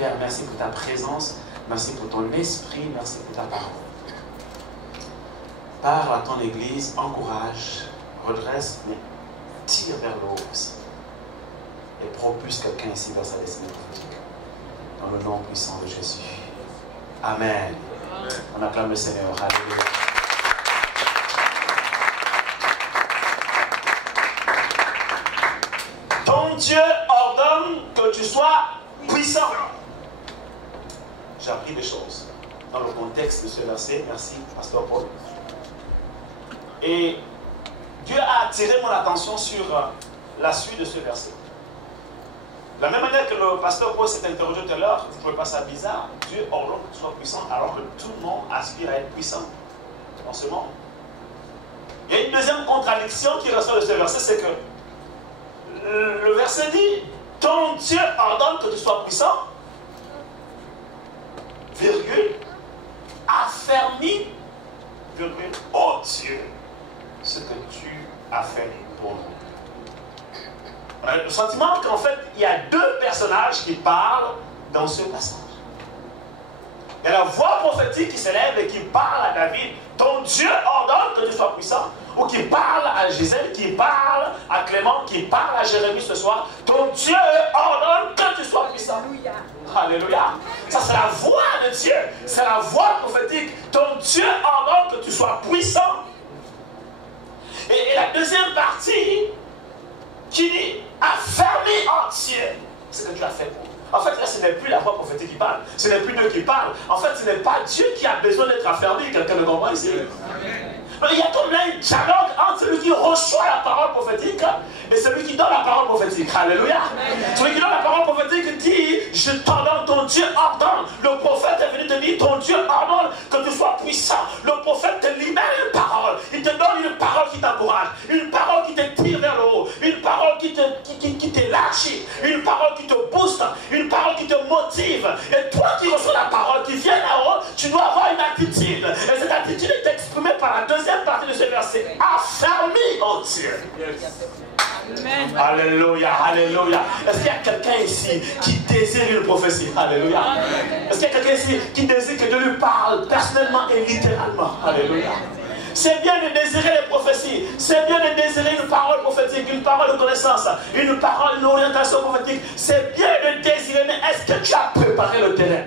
Père, merci pour ta présence, merci pour ton esprit, merci pour ta parole. Parle à ton Église, encourage, redresse, mais tire vers le haut aussi. Et propulse quelqu'un ici vers sa destinée prophétique. Dans le nom puissant de Jésus. Amen. On acclame le Seigneur. Alléluia. Ton Dieu ordonne que tu sois puissant. J'ai appris des choses dans le contexte de ce verset. Merci, Pasteur Paul. Et Dieu a attiré mon attention sur la suite de ce verset. De la même manière que le pasteur Paul s'est interrogé tout à l'heure, vous ne trouvez pas ça bizarre? Dieu ordonne que tu sois puissant alors que tout le monde aspire à être puissant dans ce monde. Il y a une deuxième contradiction qui ressort de ce verset, c'est que le verset dit, ton Dieu ordonne que tu sois puissant, virgule, affermis, virgule, oh Dieu, ce que tu as fait pour nous. On a le sentiment qu'en fait, il y a deux personnages qui parlent dans ce passage. Il y a la voix prophétique qui s'élève et qui parle à David. Ton Dieu ordonne que tu sois puissant. Ou qui parle à Gisèle, qui parle à Clément, qui parle à Jérémie ce soir. Ton Dieu ordonne que tu sois puissant. Alléluia. Alléluia. Ça, c'est la voix de Dieu. C'est la voix prophétique. Ton Dieu ordonne que tu sois puissant. Et la deuxième partie qui dit affermi en Dieu ce que tu as fait pour nous. En fait, là, ce n'est plus la voix prophétique qui parle. Ce n'est plus Dieu qui parle. En fait, ce n'est pas Dieu qui a besoin d'être affermi. Quelqu'un le comprend ici? Amen. Il y a comme là un dialogue entre celui qui reçoit la parole prophétique et celui qui donne la parole prophétique. Alléluia. Amen. Celui qui donne la parole prophétique dit, je t'ordonne, ton Dieu ordonne. Le prophète est venu te dire, ton Dieu ordonne que tu sois puissant. Le prophète te libère une parole. Il te donne une parole qui t'encourage. Une parole qui te tire vers le haut. Une parole qui t'élargit. Une parole qui te booste. Une parole qui te motive. Et toi qui reçois la parole, qui vient là-haut, tu dois avoir une attitude. Et cette attitude est exprimée par la deuxième partie de ce verset. Affermi en Dieu. Amen. Alléluia, alléluia. Est-ce qu'il y a quelqu'un ici qui désire une prophétie? Alléluia. Est-ce qu'il y a quelqu'un ici qui désire que Dieu lui parle personnellement et littéralement? Alléluia. C'est bien de désirer les prophéties. C'est bien de désirer une parole prophétique, une parole de connaissance, une parole, une orientation prophétique. C'est bien de désirer, mais est-ce que tu as préparé le terrain?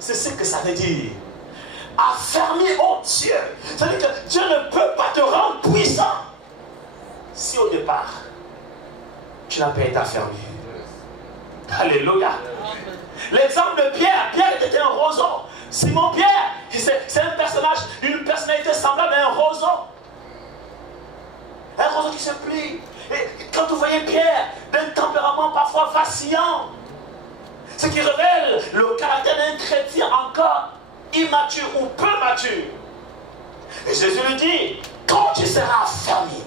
C'est ce que ça veut dire. Affermi en Dieu. C'est-à-dire que Dieu ne peut pas te rendre puissant si au départ tu n'as pas été affermi. Alléluia. L'exemple de Pierre, Pierre était un roseau. Simon Pierre, c'est un personnage, une personnalité semblable à un roseau. Un roseau qui se plie. Et quand vous voyez Pierre, d'un tempérament parfois vacillant, ce qui révèle le caractère d'un chrétien encore immature ou peu mature. Et Jésus lui dit, quand tu seras affermi,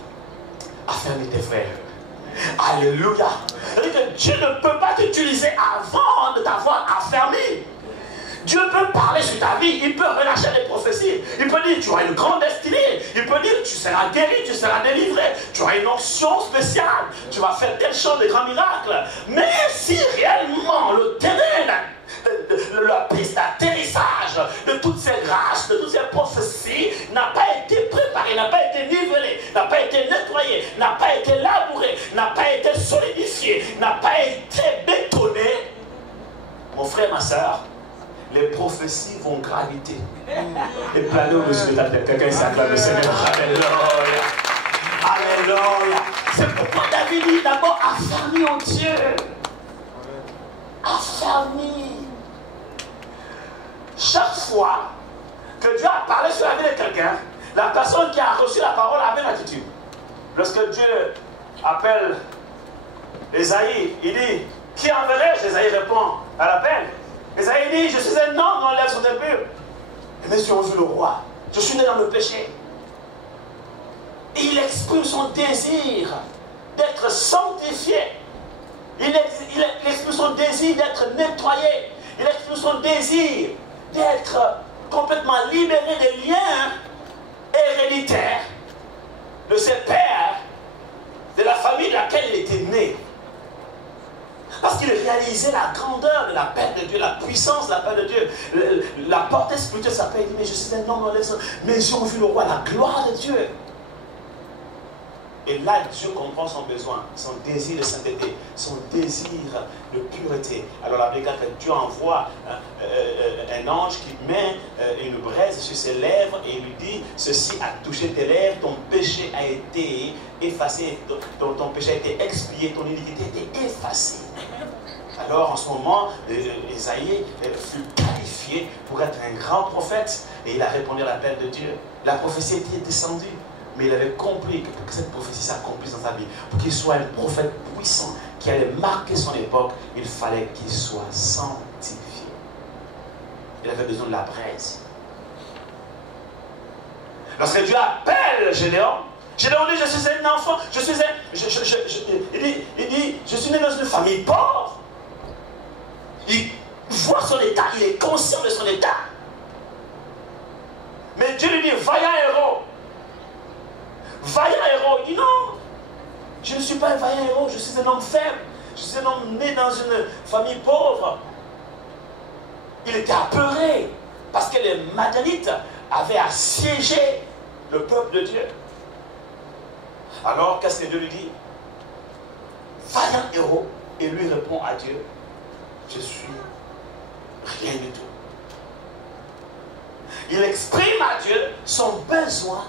affermis tes frères. Alléluia. C'est-à-dire que Dieu ne peut pas t'utiliser avant de t'avoir affermi. Dieu peut parler sur ta vie, il peut relâcher les prophéties, il peut dire tu auras une grande destinée, il peut dire tu seras guéri, tu seras délivré, tu auras une onction spéciale, tu vas faire telle chose, de grands miracles. Mais si réellement le terrain, la piste d'atterrissage de toutes ces grâces, de toutes ces prophéties n'a pas été préparée, n'a pas été nivelée, n'a pas été nettoyée, n'a pas été labourée, n'a pas été solidifiée, n'a pas été bétonnée, mon frère, ma soeur, les prophéties vont graviter et planer au-dessus de ta tête. Quelqu'un s'acclame le Seigneur. Alléluia. Alléluia. C'est pourquoi David dit d'abord affermi en Dieu. Affermi. Chaque fois que Dieu a parlé sur la vie de quelqu'un, la personne qui a reçu la parole avait une attitude. Lorsque Dieu appelle Ésaïe, il dit, qui enverrai-je? Ésaïe répond à l'appel. Ésaïe dit, je suis un homme dont lèvres sont impures. Et mes yeux ont vu le roi. Je suis né dans le péché. Et il exprime son désir d'être sanctifié. Il exprime son désir d'être nettoyé. Il exprime son désir d'être complètement libéré des liens héréditaires de ses pères, de la famille de laquelle il était né. Parce qu'il réalisait la grandeur de la paix de Dieu, la puissance de la paix de Dieu, la portée spirituelle de sa paix. Il dit, mais je suis un homme, mes yeux ont vu le roi, la gloire de Dieu. Et là, Dieu comprend son besoin, son désir de sainteté, son désir de pureté. Alors la Bible dit que Dieu envoie un ange qui met une braise sur ses lèvres et lui dit, ceci a touché tes lèvres, ton péché a été effacé, ton péché a été expié, ton iniquité a été effacée. Alors en ce moment, Ésaïe fut qualifié pour être un grand prophète et il a répondu à l'appel de Dieu. La prophétie était descendue. Mais il avait compris que pour que cette prophétie s'accomplisse dans sa vie, pour qu'il soit un prophète puissant qui allait marquer son époque, il fallait qu'il soit sanctifié. Il avait besoin de la braise. Lorsque Dieu appelle Gédéon, Gédéon dit, je suis un enfant, il dit, je suis né dans une famille pauvre. Il voit son état, il est conscient de son état. Mais Dieu lui dit, vaillant héros. Vaillant héros, il dit non, je ne suis pas un vaillant héros, je suis un homme faible, je suis un homme né dans une famille pauvre. Il était apeuré parce que les Madianites avaient assiégé le peuple de Dieu. Alors qu'est-ce que Dieu lui dit? Vaillant héros, et lui répond à Dieu, je suis rien du tout. Il exprime à Dieu son besoin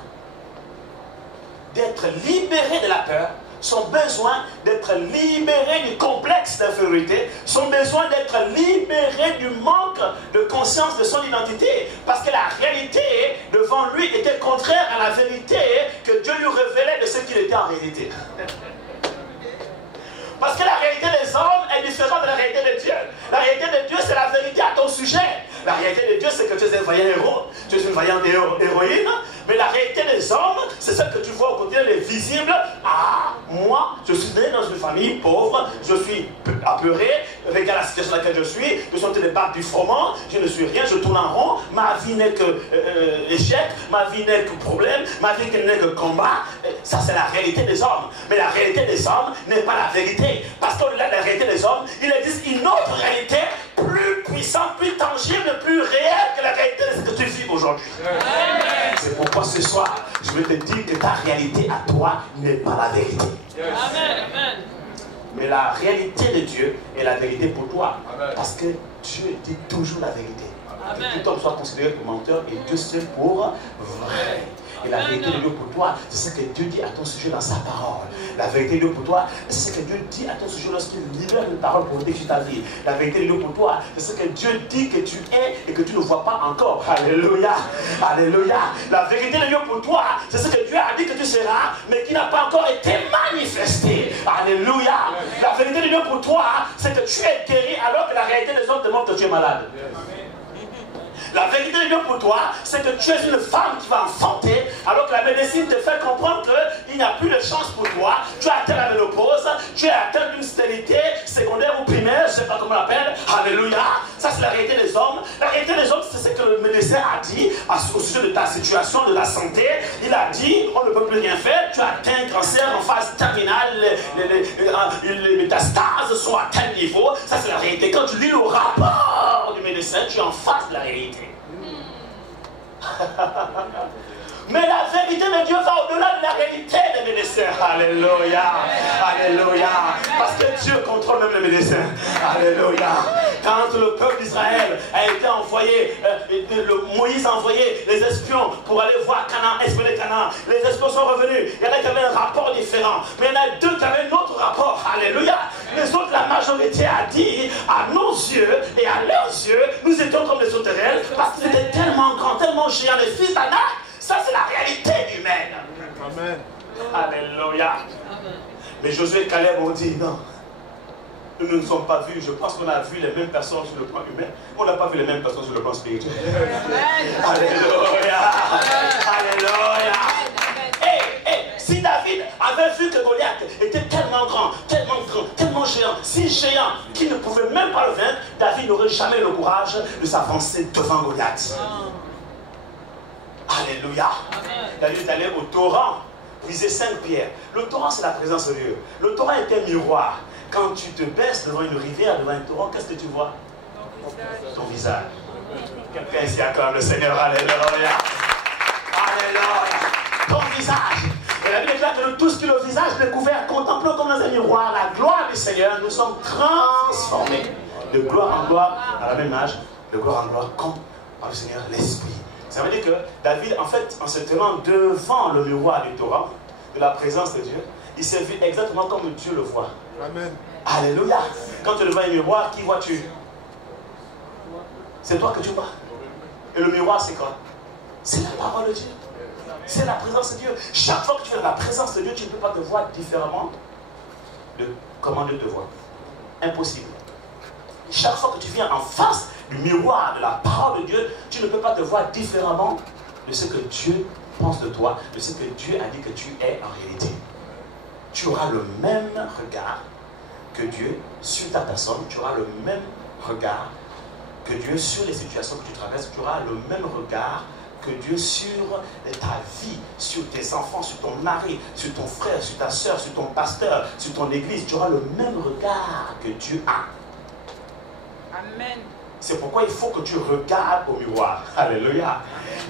d'être libéré de la peur, son besoin d'être libéré du complexe d'infériorité, son besoin d'être libéré du manque de conscience de son identité, parce que la réalité devant lui était contraire à la vérité que Dieu lui révélait de ce qu'il était en réalité. Parce que la réalité des hommes est différente de la réalité de Dieu. La réalité de Dieu, c'est la vérité à ton sujet. La réalité de Dieu, c'est que tu es un vaillant héros, tu es une vaillante héroïne. Mais la réalité des hommes, c'est ce que tu vois au quotidien, les visibles. Ah, moi, je suis né dans une famille pauvre, je suis apeuré, regarde la situation dans laquelle je suis en train de battre du froment, je ne suis rien, je tourne en rond, ma vie n'est que échec, ma vie n'est que problème, ma vie n'est que combat. Ça, c'est la réalité des hommes. Mais la réalité des hommes n'est pas la vérité. Parce qu'au-delà de la réalité des hommes, il existe une autre réalité plus puissante, plus tangible, plus réelle que la réalité de ce que tu vis aujourd'hui. C'est pourquoi ce soir, je veux te dire que ta réalité à toi n'est pas la vérité. Amen. Mais la réalité de Dieu est la vérité pour toi. Amen. Parce que Dieu dit toujours la vérité. Amen. Que tout homme soit considéré comme menteur et Dieu seul pour vrai. Et la vérité de Dieu pour toi, c'est ce que Dieu dit à ton sujet dans sa parole. La vérité de Dieu pour toi, c'est ce que Dieu dit à ton sujet lorsqu'il libère une parole pour détruire ta vie. La vérité de Dieu pour toi, c'est ce que Dieu dit que tu es et que tu ne vois pas encore. Alléluia. Alléluia. La vérité de Dieu pour toi, c'est ce que Dieu a dit que tu seras, mais qui n'a pas encore été manifesté. Alléluia. La vérité de Dieu pour toi, c'est que tu es guéri alors que la réalité des hommes te montre que tu es malade. La vérité de Dieu pour toi, c'est que tu es une femme qui va enfanter, alors que la médecine te fait comprendre qu'il n'y a plus de chance pour toi. Tu as atteint la ménopause, tu es atteint d'une stérilité secondaire ou primaire, je ne sais pas comment on l'appelle. Alléluia. Ça, c'est la réalité des hommes. La réalité des hommes, c'est ce que le médecin a dit au sujet de ta situation, de la santé. Il a dit, on ne peut plus rien faire. Tu as atteint un cancer en phase terminale, les métastases sont à tel niveau. Ça, c'est la réalité. Quand tu lis le rapport du médecin, tu es en face de la réalité. Mais la vérité de Dieu va au-delà de la réalité des médecins. Alléluia. Alléluia. Parce que Dieu contrôle même les médecins. Alléluia. Quand le peuple d'Israël a été envoyé, Moïse a envoyé les espions pour aller voir Canaan, espionner Canaan. Les espions sont revenus. Il y en a qui avaient un rapport différent. Mais il y en a deux qui avaient un autre rapport. Alléluia. Les autres, la majorité a dit, à nos yeux et à leurs yeux, nous étions comme des sauterelles parce qu'ils étaient tellement grands, tellement géants, les fils d'Anak. Ça, c'est la réalité humaine. Amen. Alléluia. Mais Josué et Caleb ont dit non. Nous ne nous sommes pas vus. Je pense qu'on a vu les mêmes personnes sur le plan humain. On n'a pas vu les mêmes personnes sur le plan spirituel. Alléluia. Alléluia. Et si David avait vu que Goliath était tellement grand, tellement géant, si géant qu'il ne pouvait même pas le vaincre, David n'aurait jamais le courage de s'avancer devant Goliath. Alléluia. David est allé au torrent, puiser 5 pierres. Le torrent, c'est la présence de Dieu. Le torrent est un miroir. Quand tu te baisses devant une rivière, devant un torrent, qu'est-ce que tu vois? Ton visage. Quelqu'un ici acclame le Seigneur. Alléluia. Alléluia. Ton visage. Et la Bible déclare que nous tous qui le visage découvert, contemplons comme dans un miroir la gloire du Seigneur, nous sommes transformés de gloire en gloire, à la même âge, de gloire en gloire, comme par le Seigneur l'Esprit. Ça veut dire que David, en fait, en se tenant devant le miroir du torrent, de la présence de Dieu, il s'est vu exactement comme Dieu le voit. Amen. Alléluia. Quand tu es devant un miroir, qui vois-tu? C'est toi que tu vois. Et le miroir, c'est quoi? C'est la parole de Dieu. C'est la présence de Dieu. Chaque fois que tu es dans la présence de Dieu, tu ne peux pas te voir différemment de comment Dieu te voit. Impossible. Chaque fois que tu viens en face du miroir de la parole de Dieu, tu ne peux pas te voir différemment de ce que Dieu pense de toi, de ce que Dieu a dit que tu es en réalité. Tu auras le même regard que Dieu sur ta personne, tu auras le même regard que Dieu sur les situations que tu traverses, tu auras le même regard que Dieu sur ta vie, sur tes enfants, sur ton mari, sur ton frère, sur ta soeur, sur ton pasteur, sur ton église. Tu auras le même regard que Dieu a. Amen. C'est pourquoi il faut que tu regardes au miroir. Alléluia.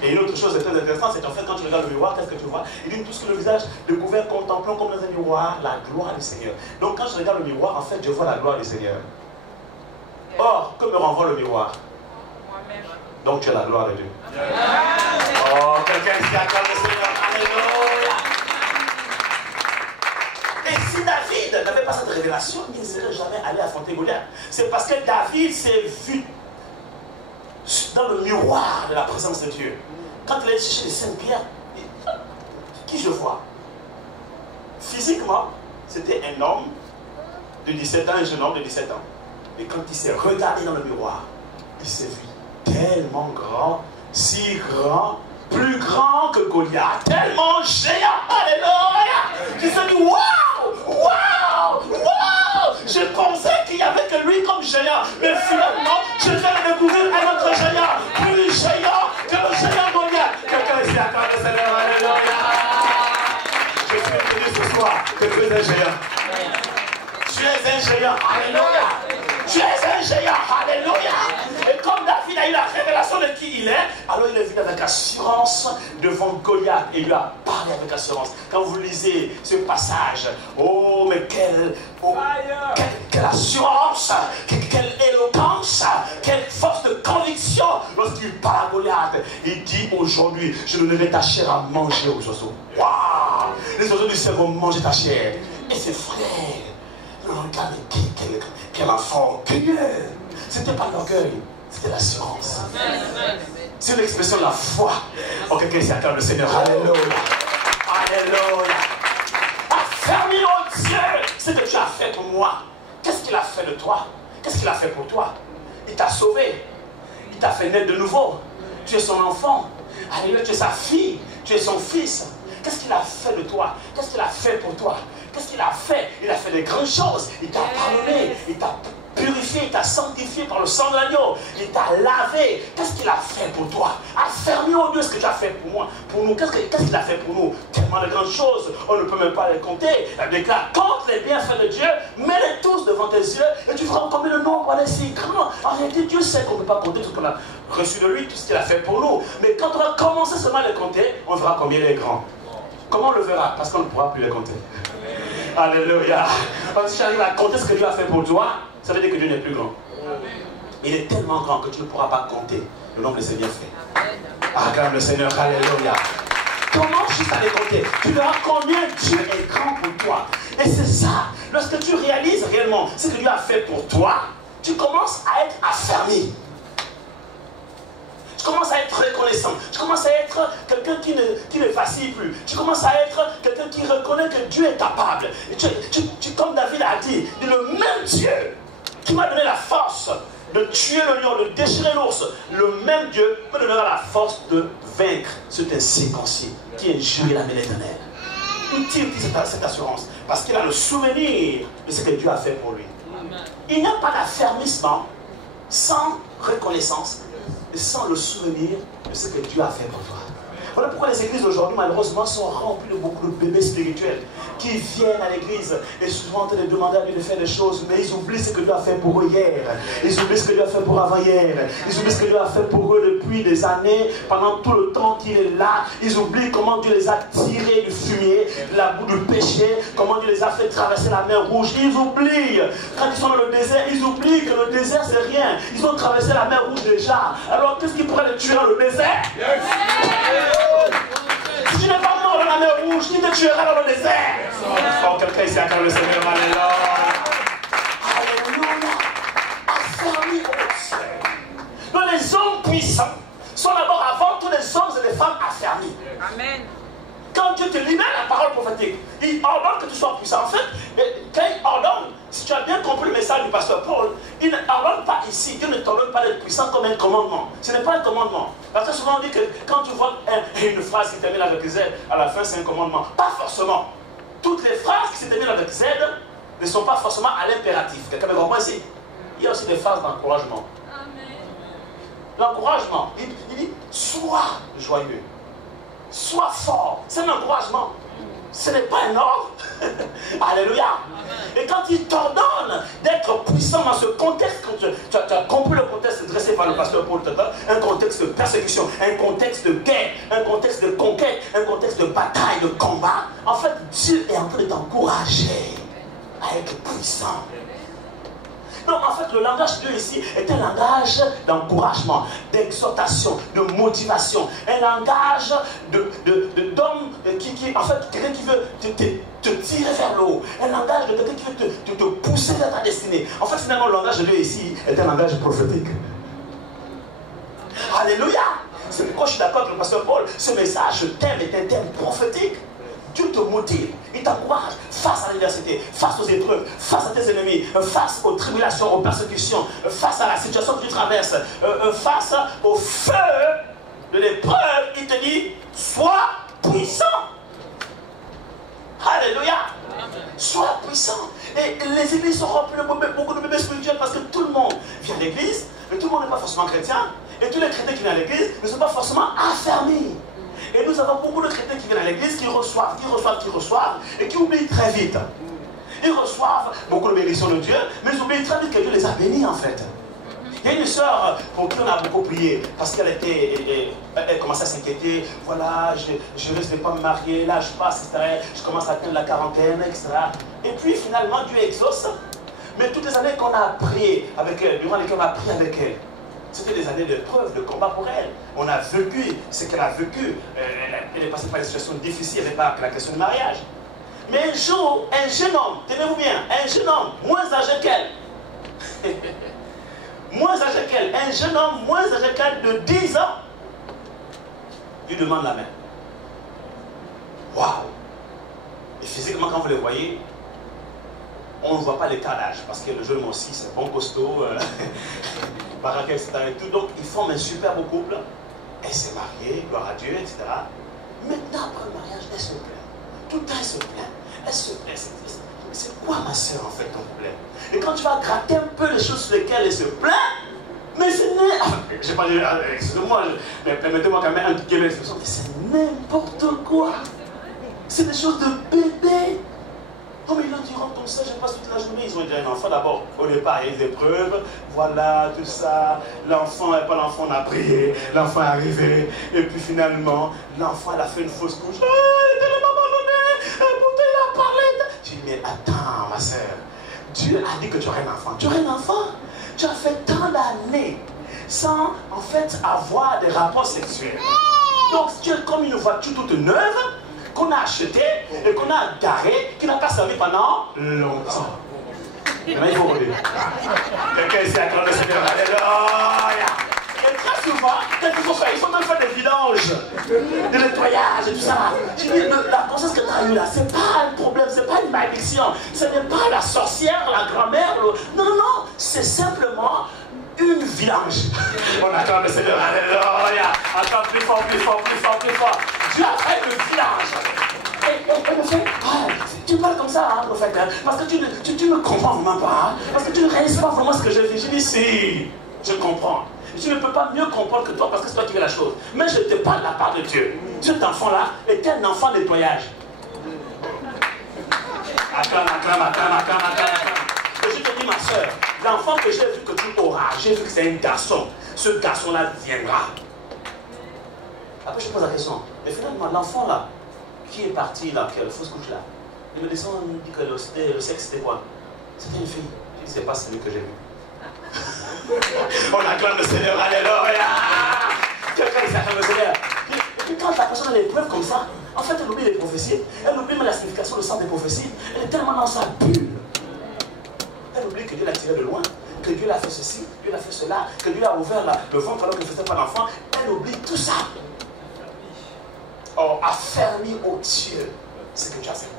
Et une autre chose très intéressante, c'est qu'en fait, quand tu regardes le miroir, qu'est-ce que tu vois? Il dit tout ce que le visage découvert, contemplons comme dans un miroir la gloire du Seigneur. Donc quand je regarde le miroir, en fait, je vois la gloire du Seigneur. Or, que me renvoie le miroir? Moi-même. Donc tu as la gloire de Dieu. Oh, quelqu'un ici acclame le Seigneur. Alléluia. Et si David n'avait pas cette révélation, il ne serait jamais allé affronter Goliath. C'est parce que David s'est vu dans le miroir de la présence de Dieu. Quand il est cherché les 5 pierres, qui je vois? Physiquement, c'était un homme de 17 ans, un jeune homme de 17 ans. Et quand il s'est regardé dans le miroir, il s'est vu tellement grand, si grand, plus grand que Goliath, tellement géant. Alléluia! Il s'est dit, waouh! Waouh! Waouh! Je pensais qu'il n'y avait que lui comme géant, mais finalement, je viens de découvrir un autre géant, plus géant que le géant Goliath. Quelqu'un ici acclame le Seigneur. Alléluia! Je suis venu ce soir que tu es un géant. Tu es un géant. Alléluia! Tu es un géant, alléluia. Et comme David a eu la révélation de qui il est, alors il est venu avec assurance devant Goliath et il lui a parlé avec assurance. Quand vous lisez ce passage, oh mais quelle assurance, quelle éloquence, quelle force de conviction lorsqu'il parle à Goliath. Il dit aujourd'hui, je donnerai ta chair à manger aux oiseaux. Waouh! Les oiseaux du ciel vont manger ta chair. Et ses frères, regarde quel enfant orgueilleux. C'était pas l'orgueil, c'était l'assurance. C'est l'expression de la foi. Oh, quelqu'un ici acclame le Seigneur. Alléluia. Alléluia. Affermis, oh Dieu, ce que tu as fait pour moi. Qu'est-ce qu'il a fait de toi? Qu'est-ce qu'il a fait pour toi? Il t'a sauvé. Il t'a fait naître de nouveau. Tu es son enfant. Alléluia, tu es sa fille. Tu es son fils. Qu'est-ce qu'il a fait de toi? Qu'est-ce qu'il a fait pour toi? Qu'est-ce qu'il a fait? Il a fait des grandes choses. Il t'a pardonné. Il t'a purifié. Il t'a sanctifié par le sang de l'agneau. Il t'a lavé. Qu'est-ce qu'il a fait pour toi? Affermis, oh Dieu, ce que tu as fait pour moi. Pour nous. Qu'est-ce qu'il a fait pour nous? Tellement de grandes choses. On ne peut même pas les compter. Il déclare, compte les bienfaits de Dieu. Mets-les tous devant tes yeux. Et tu feras combien le nombre est si grand. En réalité, Dieu sait qu'on ne peut pas compter tout ce qu'on a reçu de lui, tout ce qu'il a fait pour nous. Mais quand on va commencer seulement à les compter, on verra combien il est grand. Comment on le verra? Parce qu'on ne pourra plus les compter. Alléluia. Parce que si tu arrives à compter ce que Dieu a fait pour toi, ça veut dire que Dieu n'est plus grand. Il est tellement grand que tu ne pourras pas compter le nombre de ses bienfaits. Acclame le Seigneur. Alléluia. Commence juste à les compter. Tu verras combien Dieu est grand pour toi. Et c'est ça. Lorsque tu réalises réellement ce que Dieu a fait pour toi, tu commences à être affermi. Tu commences à être reconnaissant. Tu commences à être quelqu'un qui ne vacille plus. Tu commences à être quelqu'un qui reconnaît que Dieu est capable. Et comme David a dit, le même Dieu qui m'a donné la force de tuer le lion, de déchirer l'ours, le même Dieu me donnera la force de vaincre cet incirconcis qui injure la main éternelle. Il tire cette assurance parce qu'il a le souvenir de ce que Dieu a fait pour lui. Il n'y a pas d'affermissement sans reconnaissance et sans le souvenir de ce que Dieu a fait pour toi. Voilà pourquoi les églises aujourd'hui, malheureusement, sont remplies de beaucoup de bébés spirituels qui viennent à l'église et souvent en train de demander à Dieu de faire des choses, mais ils oublient ce que Dieu a fait pour eux hier. Ils oublient ce que Dieu a fait pour avant-hier. Ils oublient ce que Dieu a fait pour eux depuis des années, pendant tout le temps qu'il est là. Ils oublient comment Dieu les a tirés du fumier, de la boue du péché, comment Dieu les a fait traverser la mer Rouge. Ils oublient, quand ils sont dans le désert, ils oublient que le désert c'est rien. Ils ont traversé la mer Rouge déjà. Alors qu'est-ce qui pourrait les tuer dans le désert? Si tu n'es pas mort dans la mer Rouge, qui te tuera dans le désert? Oh, quelqu'un ici acclame le Seigneur, alléluia. Alléluia. Affermis au Seigneur. Donc les hommes puissants sont d'abord avant tout des hommes et des femmes affermis. Amen. Quand Dieu te libère la parole prophétique, il ordonne que tu sois puissant. En fait, quand il ordonne, si tu as bien compris le message du pasteur Paul, il n'ordonne pas ici, Dieu ne t'ordonne pas d'être puissant comme un commandement. Ce n'est pas un commandement. Parce que souvent on dit que quand tu vois une phrase qui termine avec Z, à la fin c'est un commandement. Pas forcément. Toutes les phrases qui se terminent avec Z ne sont pas forcément à l'impératif. Quelqu'un me comprend ici? Il y a aussi des phrases d'encouragement. L'encouragement, il dit, sois joyeux. Sois fort. C'est un encouragement. Ce n'est pas un ordre. Alléluia. Et quand il t'ordonne d'être puissant dans ce contexte, quand tu as compris le contexte dressé par le pasteur Paul, un contexte de persécution, un contexte de guerre, un contexte de conquête, un contexte de bataille, de combat, en fait, Dieu est en train de t'encourager à être puissant. Donc en fait le langage de Dieu ici est un langage d'encouragement, d'exhortation, de motivation, un langage d'homme qui en fait quelqu'un qui veut te tirer vers le haut, un langage de quelqu'un qui veut te pousser vers ta destinée. En fait finalement le langage de Dieu ici est un langage prophétique. Alléluia. C'est pourquoi je suis d'accord avec le pasteur Paul, ce message thème est un thème prophétique. Dieu te motive, il t'encourage face à l'adversité, face aux épreuves, face à tes ennemis, face aux tribulations, aux persécutions, face à la situation que tu traverses, face au feu de l'épreuve, il te dit, sois puissant. Alléluia. Sois puissant. Et les églises sont remplies de beaucoup de bébés spirituels parce que tout le monde vient à l'église, mais tout le monde n'est pas forcément chrétien. Et tous les chrétiens qui viennent à l'église ne sont pas forcément affermis. Et nous avons beaucoup de chrétiens qui viennent à l'église, qui reçoivent, et qui oublient très vite. Ils reçoivent beaucoup de bénédictions de Dieu, mais ils oublient très vite que Dieu les a bénis en fait. Il y a une sœur pour qui on a beaucoup prié, parce qu'elle commençait à s'inquiéter, voilà, je risque de ne pas me marier, là je passe, etc. Je commence à atteindre la quarantaine, etc. Et puis finalement Dieu exauce, mais toutes les années qu'on a prié avec elle, durant lesquelles on a prié avec elle, c'était des années de preuve, de combat pour elle. On a vécu ce qu'elle a vécu. Elle est passée par des situations difficiles, elle n'est pas la question du mariage. Mais un jour, un jeune homme, tenez-vous bien, un jeune homme moins âgé qu'elle, un jeune homme moins âgé qu'elle de 10 ans, lui demande la main. Waouh! Et physiquement, quand vous les voyez, on ne voit pas l'écart d'âge, parce que le jeune homme aussi, c'est bon costaud. Baraka, etc. Et tout. Donc, ils forment un super beau couple. Elle s'est mariée, gloire à Dieu, etc. Maintenant, après le mariage, elle se plaint. Tout le temps, elle se plaint. Elle se plaint. C'est quoi, ma soeur, en fait, ton problème? Et quand tu vas gratter un peu les choses sur lesquelles elle se plaint, mais c'est je sais pas, excusez-moi, mais permettez-moi quand même un petit mais c'est n'importe quoi. C'est des choses de bébé. Oh mais là tu rentres comme ça, je passe toute la journée, ils ont déjà un enfant d'abord. Au départ, il y a des épreuves, voilà, tout ça. L'enfant, pas l'enfant, on a prié, l'enfant est arrivé, et puis finalement, l'enfant, elle a fait une fausse couche. Ah, il était abandonné, pourtant il a parlé. Je dis, mais attends, ma soeur, Dieu a dit que tu aurais un enfant. Tu aurais un enfant? Tu as fait tant d'années sans, en fait, avoir des rapports sexuels. Donc, tu es comme une voiture toute neuve, qu'on a acheté et qu'on a garé, qui n'a pas servi pendant longtemps. Maintenant, il faut redire. Quelqu'un ici acclame le Seigneur. Alléluia. Et très souvent, qu'est-ce qu'il faut faire? Il faut même faire des vidanges, des nettoyages et tout ça. Je dis, la grossesse que tu as eue là, c'est pas un problème, c'est pas une malédiction. Ce n'est pas la sorcière, la grand-mère. Non, non, c'est simplement une vidange. On acclame le Seigneur. Alléluia. Encore plus fort, plus fort, plus fort, plus fort. Dieu a fait une vidange. Et me fait, tu parles comme ça, hein, prophète, hein, parce que tu ne comprends vraiment pas, hein, parce que tu ne réalises pas vraiment ce que je dis. Je dis, si, je comprends. Je ne peux pas mieux comprendre que toi parce que c'est toi qui fais la chose. Mais je te parle de la part de Dieu. Cet enfant-là était un enfant de nettoyage. Acclame. Et je te dis, ma soeur, l'enfant que j'ai vu que tu auras, j'ai vu que c'est un garçon. Ce garçon-là viendra. Après, je pose la question. Mais finalement, l'enfant là, qui est parti là, qui a le fausse couche là, il me descend, il me dit que le sexe c'était quoi? C'était une fille. Je dis, c'est pas celui que j'ai vu. On acclame le Seigneur, alléluia. Quelqu'un qui s'acclame le Seigneur. Et puis quand la personne a des preuves comme ça, en fait, elle oublie les prophéties. Elle oublie même la signification, le sens des prophéties. Elle est tellement dans sa bulle. Elle oublie que Dieu l'a tiré de loin, que Dieu l'a fait ceci, Dieu l'a fait cela, que Dieu a ouvert le ventre alors qu'il ne faisait pas d'enfant. Elle oublie tout ça. Or, affermir au Dieu ce que tu as fait.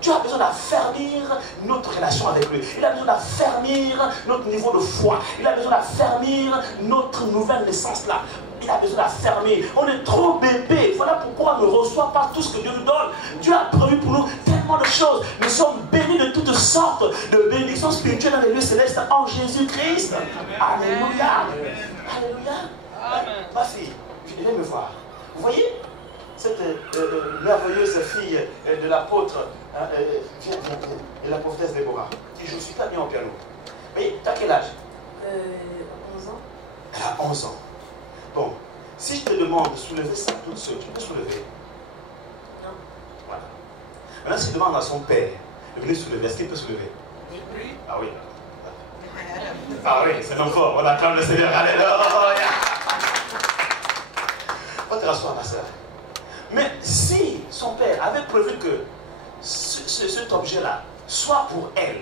Dieu a besoin d'affermir notre relation avec lui. Il a besoin d'affermir notre niveau de foi. Il a besoin d'affermir notre nouvelle naissance là. Il a besoin d'affermir. On est trop bébé. Voilà pourquoi on ne reçoit pas tout ce que Dieu nous donne. Dieu a prévu pour nous tellement de choses. Nous sommes bénis de toutes sortes de bénédictions spirituelles dans les lieux célestes en Jésus-Christ. Alléluia. Alléluia. Ma fille, viens me voir. Vous voyez cette merveilleuse fille de l'apôtre, viens, de la prophétesse Déborah, qui joue super bien au piano. Mais t'as quel âge? 11 ans. Elle a 11 ans. Bon, si je te demande de soulever ça toute seule, tu peux soulever? Non. Voilà. Maintenant, si je demande à son père de venir soulever, est-ce qu'il peut soulever? Oui. Ah oui. Ah oui, c'est donc fort. On acclame le Seigneur. Alléluia. Va te rasseoir, ma soeur. Mais si son père avait prévu que cet objet-là soit pour elle,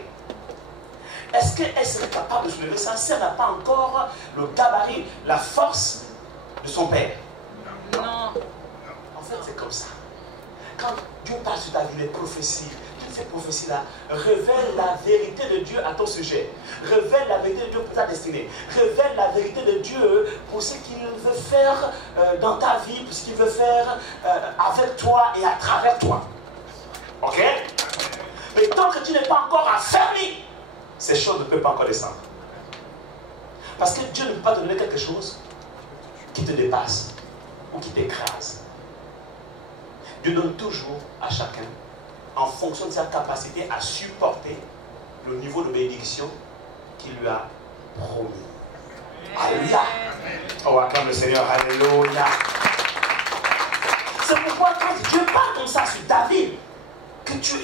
est-ce qu'elle serait capable de soulever ça si elle n'a pas encore le gabarit, la force de son père? Non. En fait, c'est comme ça. Quand Dieu parle sur ta vie, les prophéties, toutes ces prophéties-là révèlent la vérité de Dieu à ton sujet. Révèlent la vérité de Dieu pour ta destinée. Révèlent la vérité de Dieu pour ce qu'il veut faire dans ta vie, pour ce qu'il veut faire avec toi et à travers toi. Ok? Mais tant que tu n'es pas encore affermi, ces choses ne peuvent pas encore descendre. Parce que Dieu ne peut pas te donner quelque chose qui te dépasse ou qui t'écrase. Dieu donne toujours à chacun en fonction de sa capacité à supporter le niveau de bénédiction qu'il lui a promis. Alléluia. Oh, acclame le Seigneur. Alléluia. C'est pourquoi quand Dieu parle comme ça sur David, que Dieu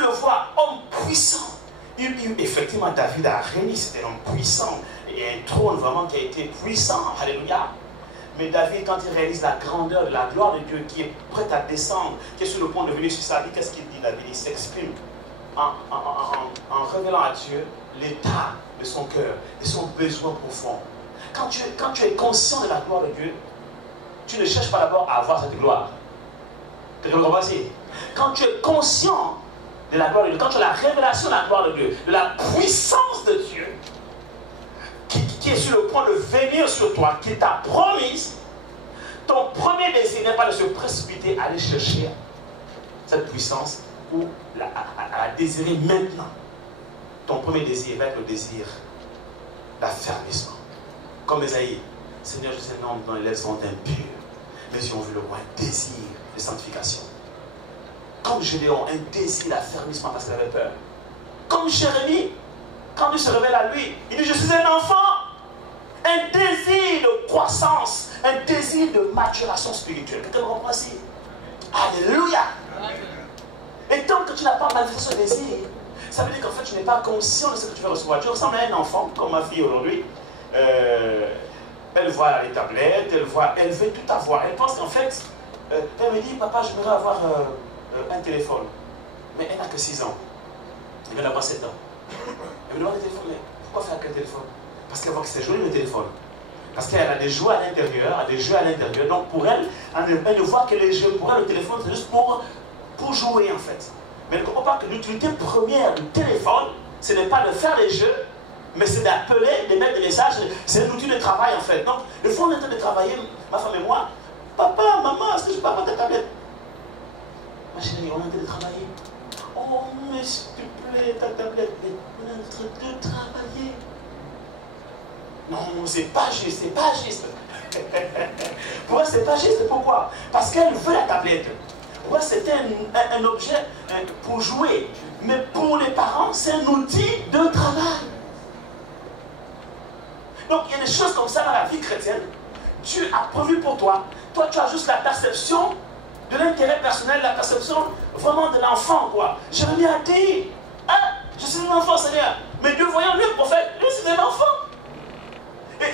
le voit homme puissant. Effectivement, David a régné, c'était un homme puissant. Et un trône vraiment qui a été puissant. Alléluia. Mais David, quand il réalise la grandeur de la gloire de Dieu qui est prête à descendre, qui est sur le point de venir sur sa vie, qu'est-ce qu'il dit, David? Il s'exprime en révélant à Dieu l'état de son cœur, de son besoin profond. Quand tu es conscient de la gloire de Dieu, tu ne cherches pas d'abord à avoir cette gloire. Tu comprends ici? Quand tu es conscient de la gloire de Dieu, quand tu as la révélation de la gloire de Dieu, de la puissance de Dieu, qui est sur le point de venir sur toi, qui t'a promise, ton premier désir n'est pas de se précipiter à aller chercher cette puissance ou à la désirer maintenant. Ton premier désir va être le désir d'affermissement. Comme Esaïe, Seigneur, je sais non, dans les lèvres sont impures, mais ils ont vu le moins un désir de sanctification. Comme Gédéon, un désir d'affermissement parce qu'il avait peur. Comme Jérémie, quand Dieu se révèle à lui, il dit, je suis un enfant. Un désir de croissance, un désir de maturation spirituelle. Quelqu'un me comprend ici? Alléluia. Et tant que tu n'as pas manifesté ce désir, ça veut dire qu'en fait tu n'es pas conscient de ce que tu vas recevoir. Tu ressembles à un enfant, comme ma fille aujourd'hui. Elle voit les tablettes, elle veut tout avoir. Elle pense qu'en fait, elle me dit, papa, j'aimerais avoir un téléphone. Mais elle n'a que 6 ans. Elle vient d'avoir 7 ans. Elle me demande un téléphone, mais pourquoi faire qu'un téléphone? Parce qu'elle voit que c'est joli le téléphone. Parce qu'elle a des jouets à l'intérieur, des jeux à l'intérieur. Donc pour elle, elle ne voit que les jeux. Pour elle, le téléphone, c'est juste pour jouer en fait. Mais elle ne comprend pas que l'utilité première du téléphone, ce n'est pas de faire les jeux, mais c'est d'appeler, de mettre des messages. C'est un outil de travail en fait. Donc, le fois on est en train de travailler, ma femme et moi, papa, maman, est-ce que je peux avoir ta tablette? Ma chérie, on est en train de travailler. Oh, mais s'il te plaît, ta tablette. Mais on est en train de travailler. Non, c'est pas juste, c'est pas juste. Pour elle, c'est pas juste. Pourquoi? Parce qu'elle veut la tablette. Pour elle, c'était un objet pour jouer. Mais pour les parents, c'est un outil de travail. Donc, il y a des choses comme ça dans la vie chrétienne. Dieu a prévu pour toi. Toi, tu as juste la perception de l'intérêt personnel, la perception vraiment de l'enfant, quoi. Jérémie a dit, hein, je suis un enfant, Seigneur. Mais Dieu voyant le prophète, lui, c'est un enfant. Et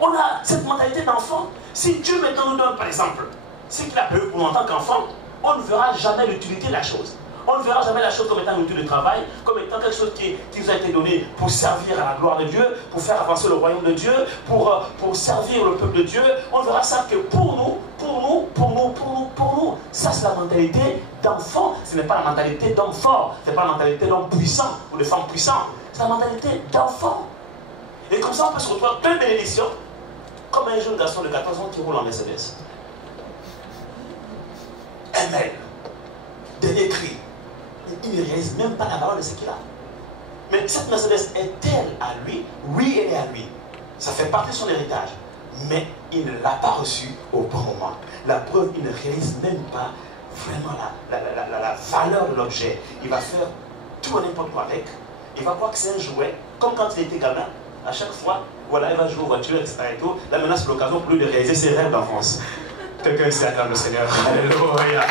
on a cette mentalité d'enfant. Si Dieu maintenant nous donne, par exemple, ce qu'il a prévu pour nous en tant qu'enfant, on ne verra jamais l'utilité de la chose. On ne verra jamais la chose comme étant un outil de travail, comme étant quelque chose qui vous a été donné pour servir à la gloire de Dieu, pour faire avancer le royaume de Dieu, pour servir le peuple de Dieu. On verra ça que pour nous. Ça, c'est la mentalité d'enfant. Ce n'est pas la mentalité d'homme fort. Ce n'est pas la mentalité d'homme puissant ou de femme puissante. C'est la mentalité d'enfant. Et comme ça, on peut se retrouver plein de bénédictions, comme un jeune garçon de 14 ans qui roule en Mercedes. ML, dernier cri. Il ne réalise même pas la valeur de ce qu'il a. Mais cette Mercedes est-elle à lui? Oui, elle est à lui. Ça fait partie de son héritage. Mais il ne l'a pas reçu au bon moment. La preuve, il ne réalise même pas vraiment la valeur de l'objet. Il va faire tout et n'importe quoi avec. Il va croire que c'est un jouet, comme quand il était gamin. À chaque fois, voilà, il va jouer aux voitures, etc. Et tout. Là, maintenant, c'est l'occasion pour lui de réaliser ses rêves d'enfance. Quelqu'un ici acclame le Seigneur. Alléluia.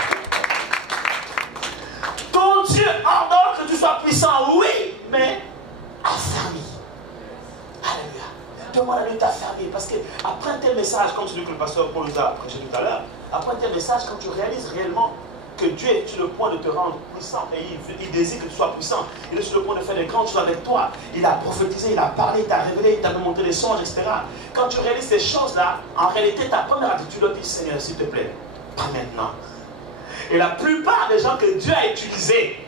Ton Dieu ordonne que tu sois puissant, oui, mais affermi. Alléluia. Demande à lui d'affermir. Parce qu'après un tel message, comme celui que le pasteur Paul nous a prêché tout à l'heure, après un tel message, quand tu réalises réellement que Dieu est sur le point de te rendre puissant, et il désire que tu sois puissant, il est sur le point de faire des grandes choses avec toi, il a prophétisé, il a parlé, il t'a révélé, il t'a montré des songes, etc. Quand tu réalises ces choses-là, en réalité, ta première attitude est: Seigneur, s'il te plaît, pas maintenant. Et la plupart des gens que Dieu a utilisés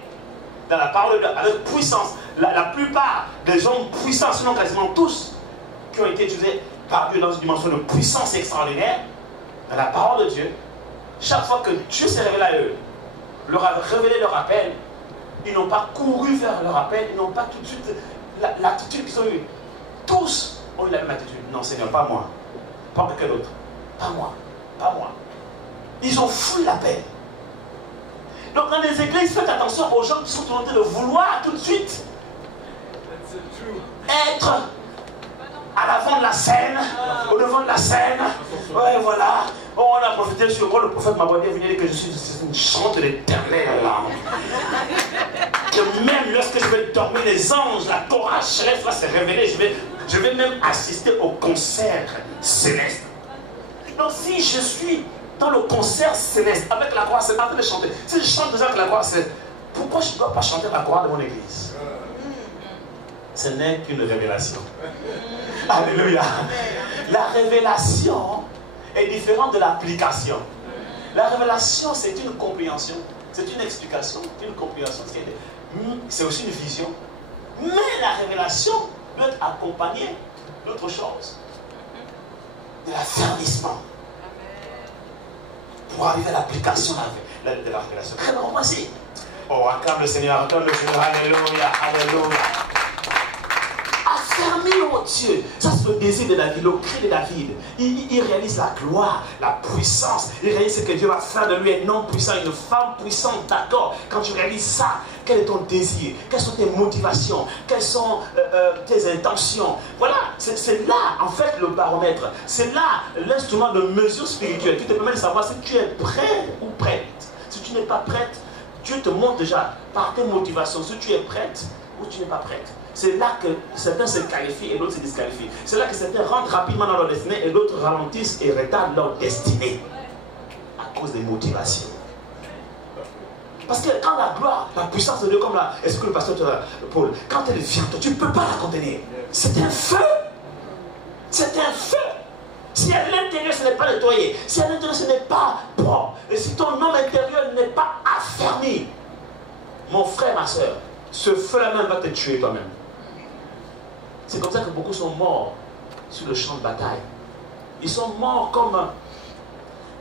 dans la parole avec puissance, la plupart des hommes puissants, sinon quasiment tous, qui ont été utilisés par Dieu dans une dimension de puissance extraordinaire, dans la parole de Dieu, chaque fois que Dieu s'est révélé à eux, leur a révélé leur appel, ils n'ont pas couru vers leur appel, ils n'ont pas tout de suite l'attitude qu'ils ont eue. Tous ont eu la même attitude. Non, Seigneur, pas moi. Pas quelqu'un d'autre. Pas moi. Pas moi. Ils ont fui l'appel. Donc dans les églises, faites attention aux gens qui sont en train de vouloir tout de suite être à l'avant de la scène, au devant de la scène. Ouais, voilà. Oh, on a profité sur moi, le prophète m'a dit, venez dire que je suis une chante de l'Éternel. Que même lorsque je vais dormir, les anges, la Torah céleste va se révéler. Je vais même assister au concert céleste. Donc si je suis dans le concert céleste, avec la croix céleste, en train de chanter, si je chante déjà avec la croix céleste, pourquoi je ne dois pas chanter la croix de mon église? Ce n'est qu'une révélation. Alléluia. La révélation est différente de l'application. La révélation, c'est une compréhension, c'est une explication, c'est une compréhension. C'est aussi une vision. Mais la révélation doit être accompagnée d'autre chose. De l'affermissement. Pour arriver à l'application de la révélation. Très bon principe. Oh, acclame le Seigneur, acclame le Seigneur. Alléluia, alléluia. Affermi, mon Dieu. Ça, c'est le désir de David, le cri de David. Il réalise la gloire, la puissance. Il réalise ce que Dieu va faire de lui, un homme puissant, une femme puissante, d'accord. Quand tu réalises ça, quel est ton désir? Quelles sont tes motivations? Quelles sont tes intentions? Voilà, c'est là, en fait, le baromètre. C'est là l'instrument de mesure spirituelle qui te permet de savoir si tu es prêt ou prête. Si tu n'es pas prête, Dieu te montre déjà par tes motivations si tu es prête ou tu n'es pas prête. C'est là que certains se qualifient et d'autres se disqualifient. C'est là que certains rentrent rapidement dans leur destinée et d'autres ralentissent et retardent leur destinée à cause des motivations. Parce que quand la gloire, la puissance de Dieu, comme là, est-ce que le pasteur Paul, quand elle vient, tu ne peux pas la contenir. C'est un feu. C'est un feu. Si à l'intérieur ce n'est pas nettoyé, si à l'intérieur ce n'est pas propre, et si ton homme intérieur n'est pas affermi, mon frère, ma soeur, ce feu-là même va te tuer toi-même. C'est comme ça que beaucoup sont morts sur le champ de bataille. Ils sont morts comme...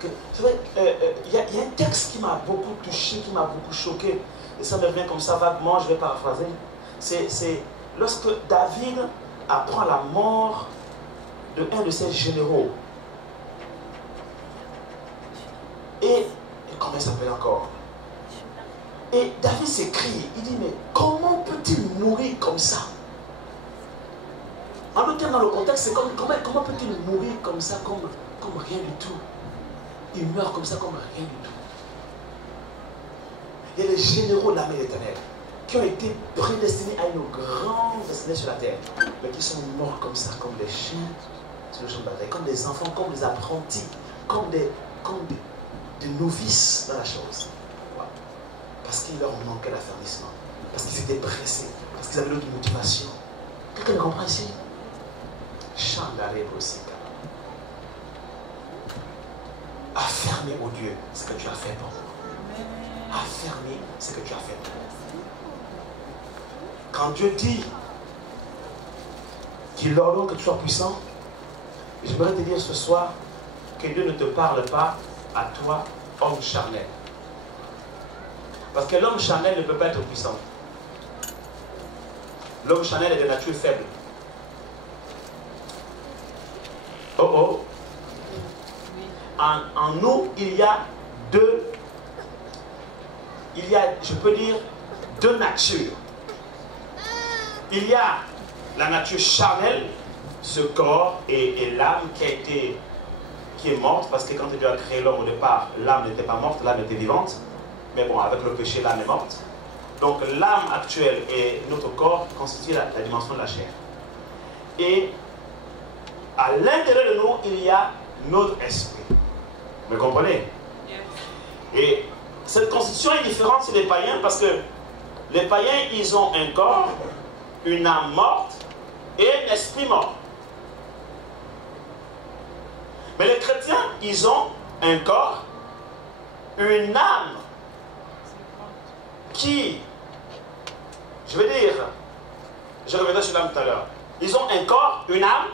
Vous savez, y a un texte qui m'a beaucoup touché, qui m'a beaucoup choqué, et ça me revient comme ça vaguement, je vais paraphraser. C'est lorsque David apprend la mort un de ces généraux. Et comment il s'appelle encore? Et David s'écrie, il dit, mais comment peut-il mourir comme ça? En d'autres termes, dans le contexte, c'est comme, comment peut-il mourir comme ça, comme rien du tout? Il meurt comme ça, comme rien du tout. Il y a les généraux de l'armée éternelle qui ont été prédestinés à une grande destinée sur la terre, mais qui sont morts comme ça, comme des chiens sur le champ de bataille, comme des enfants, comme des apprentis, comme des novices dans la chose. Voilà. Parce qu'il leur manquait l'affermissement, parce qu'ils étaient pressés, parce qu'ils avaient d'autres motivations. Quelqu'un me comprend ici? Affermer au Dieu ce que tu as fait pour moi. Affermer ce que tu as fait pour moi. Quand Dieu dit qu'il ordonne que tu sois puissant, j'aimerais te dire ce soir que Dieu ne te parle pas à toi, homme charnel. Parce que l'homme charnel ne peut pas être puissant. L'homme charnel est de nature faible. Oh oh. En nous, il y a je peux dire, deux natures. Il y a la nature charnelle, ce corps et l'âme qui est morte, parce que quand Dieu a créé l'homme au départ, l'âme n'était pas morte, l'âme était vivante. Mais bon, avec le péché, l'âme est morte. Donc l'âme actuelle et notre corps constituent la dimension de la chair. Et à l'intérieur de nous, il y a notre esprit. Vous me comprenez? Et cette constitution est différente chez les païens parce que les païens, ils ont un corps, une âme morte et un esprit mort. Mais les chrétiens, ils ont un corps, une âme qui, je vais dire, je reviendrai sur l'âme tout à l'heure. Ils ont un corps, une âme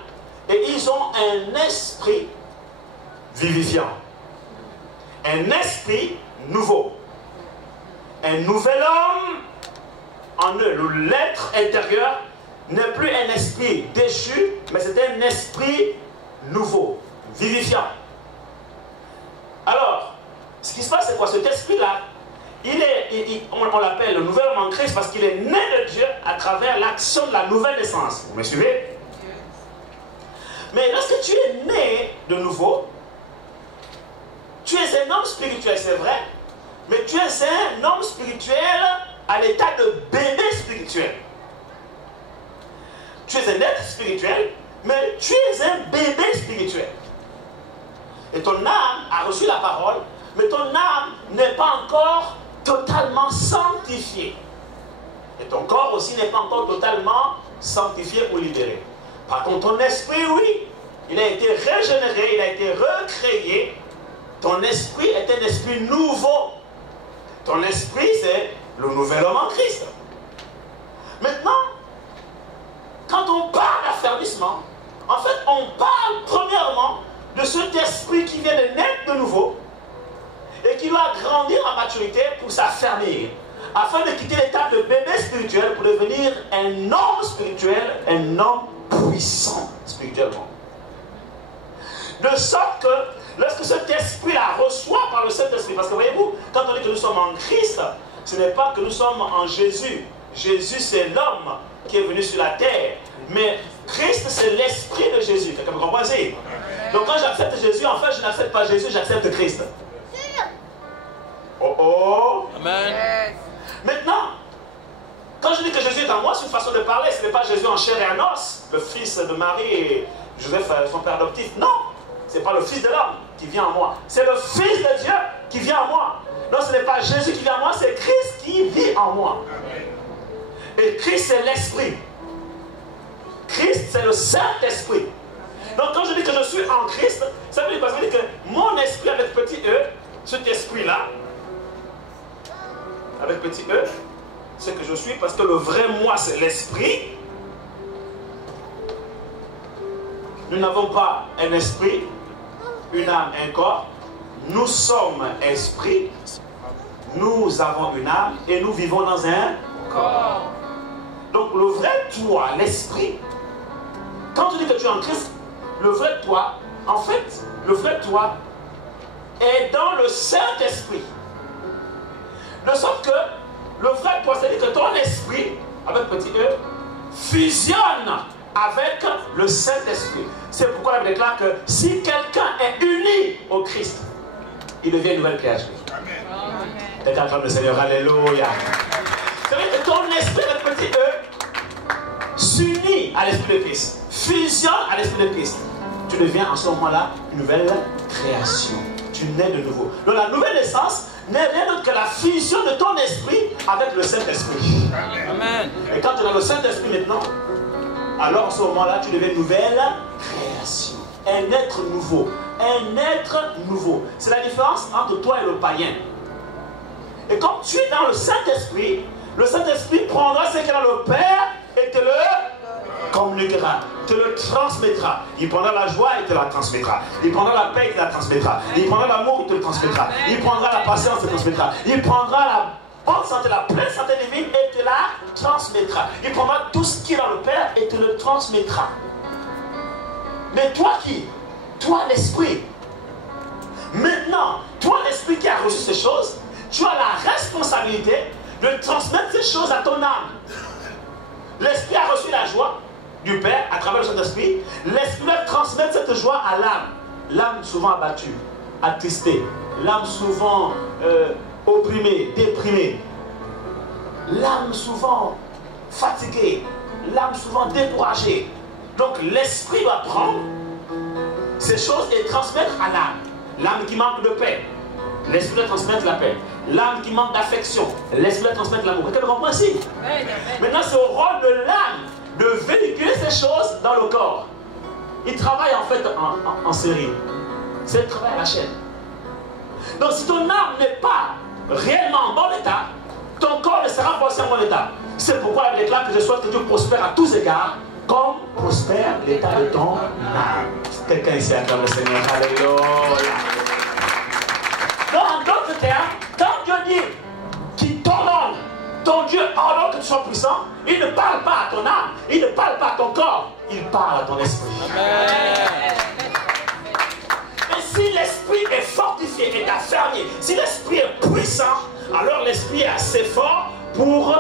et ils ont un esprit vivifiant. Un esprit nouveau. Un nouvel homme en eux. L'être intérieur n'est plus un esprit déchu, mais c'est un esprit nouveau, vivifiant. Alors, ce qui se passe, c'est quoi? Cet esprit-là, on l'appelle le nouvel homme en Christ parce qu'il est né de Dieu à travers l'action de la nouvelle naissance. Vous me suivez? Mais lorsque tu es né de nouveau, tu es un homme spirituel, c'est vrai, mais tu es un homme spirituel à l'état de bébé spirituel. Tu es un être spirituel, mais tu es un bébé spirituel. Et ton âme a reçu la parole, mais ton âme n'est pas encore totalement sanctifiée. Et ton corps aussi n'est pas encore totalement sanctifié ou libéré. Par contre, ton esprit, oui, il a été régénéré, il a été recréé. Ton esprit est un esprit nouveau. Ton esprit, c'est le nouvel homme en Christ. Maintenant, quand on parle d'affermissement, en fait, on parle premièrement de cet esprit qui vient de naître de nouveau et qui doit grandir en maturité pour s'affermir, afin de quitter l'état de bébé spirituel pour devenir un homme spirituel, un homme puissant spirituellement. De sorte que lorsque cet esprit-là reçoit par le Saint-Esprit, parce que voyez-vous, quand on dit que nous sommes en Christ, ce n'est pas que nous sommes en Jésus. Jésus, c'est l'homme qui est venu sur la terre. Mais Christ, c'est l'esprit de Jésus. Quelqu'un me comprend ici? Donc quand j'accepte Jésus, en fait, je n'accepte pas Jésus, j'accepte Christ. Oh oh! Amen. Maintenant, quand je dis que Jésus est en moi, c'est une façon de parler. Ce n'est pas Jésus en chair et en os, le fils de Marie et Joseph, son père adoptif. Non! Ce n'est pas le fils de l'homme qui vient en moi. C'est le fils de Dieu qui vient en moi. Non, ce n'est pas Jésus qui vient en moi, c'est Christ qui vit en moi. Et Christ, c'est l'esprit. Christ, c'est le Saint-Esprit. Donc quand je dis que je suis en Christ, ça veut dire que mon esprit avec petit e, cet esprit-là, avec petit e, c'est que je suis parce que le vrai moi, c'est l'esprit. Nous n'avons pas un esprit, une âme, un corps. Nous sommes esprit, nous avons une âme et nous vivons dans un corps. Donc le vrai toi, l'esprit, quand tu dis que tu es en Christ, le vrai toi, en fait, le vrai toi est dans le Saint-Esprit. De sorte que le vrai toi, c'est-à-dire que ton esprit, avec petit e, fusionne avec le Saint-Esprit. C'est pourquoi la Bible déclare que si quelqu'un est uni au Christ, il devient une nouvelle créature. Amen. Quelqu'un acclame le Seigneur, alléluia. C'est-à-dire que ton esprit, avec petit e, s'unit à l'Esprit de Christ, fusionne à l'Esprit de Christ. Tu deviens en ce moment-là une nouvelle création. Tu nais de nouveau. Donc la nouvelle naissance n'est rien d'autre que la fusion de ton esprit avec le Saint-Esprit. Amen. Et quand tu as le Saint-Esprit maintenant, alors en ce moment-là, tu deviens une nouvelle création. Un être nouveau. Un être nouveau. C'est la différence entre toi et le païen. Et comme tu es dans le Saint-Esprit prendra ce qu'il a le Père et te le communiquera, te le transmettra. Il prendra la joie et te la transmettra. Il prendra la paix et te la transmettra. Il prendra l'amour et te le transmettra. Il prendra la patience et te le transmettra. Il prendra la bonne santé, la pleine santé divine et te la transmettra. Il prendra tout ce qui est dans le Père et te le transmettra. Mais toi qui? Toi l'esprit. Maintenant, toi l'esprit qui a reçu ces choses, tu as la responsabilité de transmettre ces choses à ton âme. L'esprit a reçu la joie du Père à travers le Saint-Esprit. L'esprit va transmettre cette joie à l'âme. L'âme souvent abattue, attristée. L'âme souvent opprimée, déprimée. L'âme souvent fatiguée. L'âme souvent découragée. Donc l'esprit va prendre ces choses et transmettre à l'âme. L'âme qui manque de paix, l'esprit va transmettre la paix. L'âme qui manque d'affection, l'esprit va transmettre l'amour. Quelqu'un me comprend ici? Maintenant, c'est au rôle de l'âme de véhiculer ces choses dans le corps. Il travaille en fait en série. C'est le travail à la chaîne. Donc si ton âme n'est pas réellement en bon état, ton corps ne sera pas aussi en bon état. C'est pourquoi il déclare que je souhaite que tu prospères à tous égards, comme prospère l'état de ton âme. Quelqu'un ici acclame le Seigneur. Alléluia. Donc en d'autres termes, quand Dieu dit qu'il t'ordonne, ton Dieu ordonne que tu sois puissant, il ne parle pas à ton âme, il ne parle pas à ton corps, il parle à ton esprit. Amen. Et si l'esprit est fortifié, est affermi, si l'esprit est puissant, alors l'esprit est assez fort pour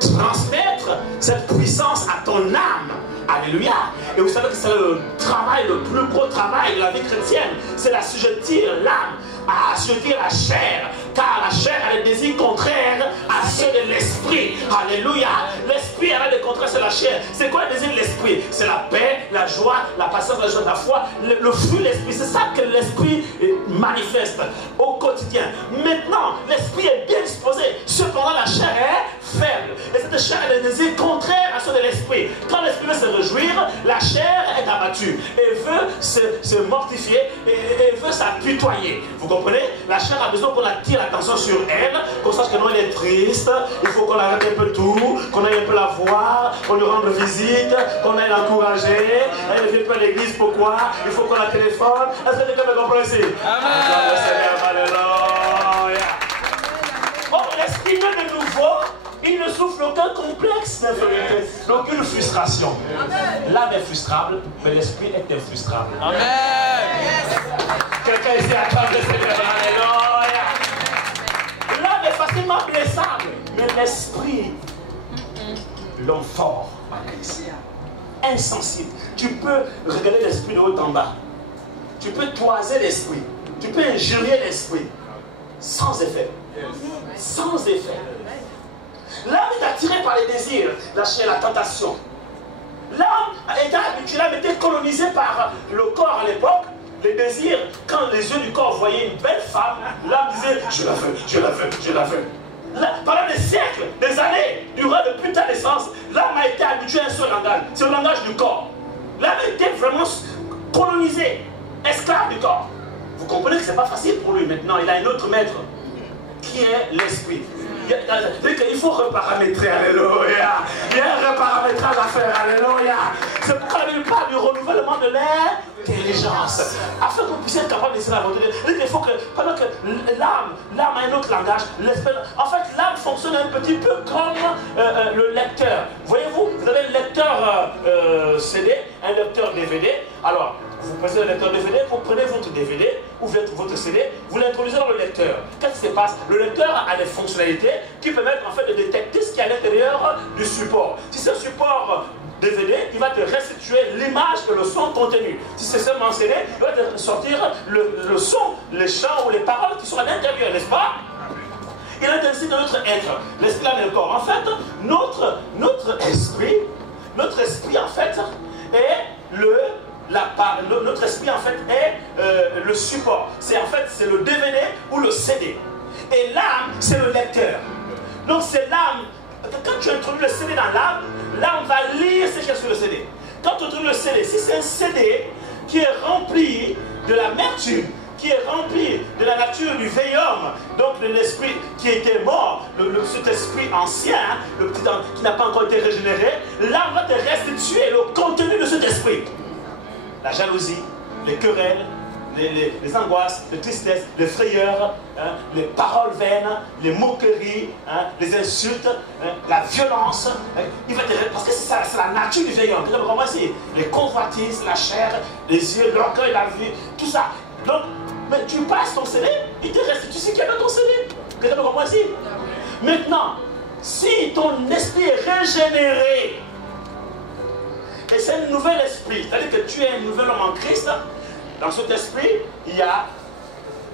transmettre cette puissance à ton âme. Alléluia. Et vous savez que c'est le travail, le plus gros travail de la vie chrétienne, c'est d'assujettir l'âme, à assujettir la chair, car la chair a des désirs contraires à ceux de l'esprit. Alléluia. L'esprit a des contraires sur la chair. C'est quoi le désir de l'esprit? C'est la paix, la joie, la patience, la joie, la foi, le fruit de l'esprit. C'est ça que l'esprit manifeste au quotidien. Maintenant, l'esprit est bien disposé, cependant la chair est faible. Et cette chair a des désirs contraires à ceux de l'esprit. Quand l'esprit veut se réjouir, la chair est abattue et veut se mortifier et veut s'apitoyer. Vous comprenez? La chair a besoin qu'on attire l'attention sur elle, qu'on sache que non, elle est triste. Il faut qu'on arrête un peu tout, qu'on aille un peu la voir, qu'on lui rende visite, qu'on aille l'encourager. Elle ne vient pas à l'église, pourquoi? Il faut qu'on la téléphone. Est-ce que quelqu'un me comprend ici? Amen. Oh, l'esprit de nouveau, il ne souffre aucun complexe d'infériorité, donc une frustration. L'âme est frustrable, mais l'esprit est infrustrable. Amen. Quelqu'un ici acclame le Seigneur. Alléluia. L'âme est facilement blessable, mais l'esprit, l'homme fort, insensible. Tu peux regarder l'esprit de haut en bas. Tu peux toiser l'esprit. Tu peux injurier l'esprit. Sans effet. Sans effet. L'âme est attirée par les désirs, la chair, la tentation. L'âme est habituée, l'âme était colonisée par le corps à l'époque. Les désirs, quand les yeux du corps voyaient une belle femme, l'âme disait je la veux, je la veux, je la veux. Pendant des siècles, des années, durant depuis ta naissance, l'âme a été habituée à un seul langage, c'est le langage du corps. L'âme était vraiment colonisée, esclave du corps. Vous comprenez que ce n'est pas facile pour lui maintenant, il a un autre maître qui est l'esprit. Il faut reparamétrer, alléluia. Il y a un reparamétrage à faire, alléluia. C'est pourquoi la Bible parle du renouvellement de l'intelligence. Afin que vous puissiez être capable de laisser la volonté de Dieu. Il faut que, pendant que l'âme a un autre langage, en fait, l'âme fonctionne un petit peu comme le lecteur. Voyez-vous, vous avez un lecteur CD, un lecteur DVD. Alors, vous prenez le lecteur DVD, vous prenez votre DVD ou votre CD, vous l'introduisez dans le lecteur. Qu'est-ce qui se passe? Le lecteur a des fonctionnalités qui permettent en fait de détecter ce qui est à l'intérieur du support. Si c'est un support DVD, il va te restituer l'image et le son contenu. Si c'est seulement CD, il va te sortir le son, les chants ou les paroles qui sont à l'intérieur, n'est-ce pas? Il est ainsi de notre être, l'esprit et le corps. En fait, notre esprit en fait est notre esprit en fait est le support. C'est en fait c'est le DVD ou le CD. Et l'âme, c'est le lecteur. Donc c'est l'âme. Quand tu introduis le CD dans l'âme, l'âme va lire ce qu'il y a sur le CD. Quand tu introduis le CD, si c'est un CD qui est rempli de l'amertume, qui est rempli de la nature du vieil homme, donc de l'esprit qui était mort, cet esprit ancien, le petit homme qui n'a pas encore été régénéré, l'âme va te restituer le contenu de cet esprit. La jalousie, les querelles, les angoisses, les tristesses, les frayeurs, hein, les paroles vaines, les moqueries, hein, les insultes, hein, la violence. Hein, il va te... Parce que c'est la nature du vieil homme. Comment c'est? Les convoitises, la chair, les yeux, l'orgueil, la vue, tout ça. Donc, mais tu passes ton CD, il te restitue ce qu'il y a dans ton CD. Quelqu'un me comprend ici? Maintenant, si ton esprit est régénéré, et c'est un nouvel esprit, c'est-à-dire que tu es un nouvel homme en Christ, dans cet esprit, il y a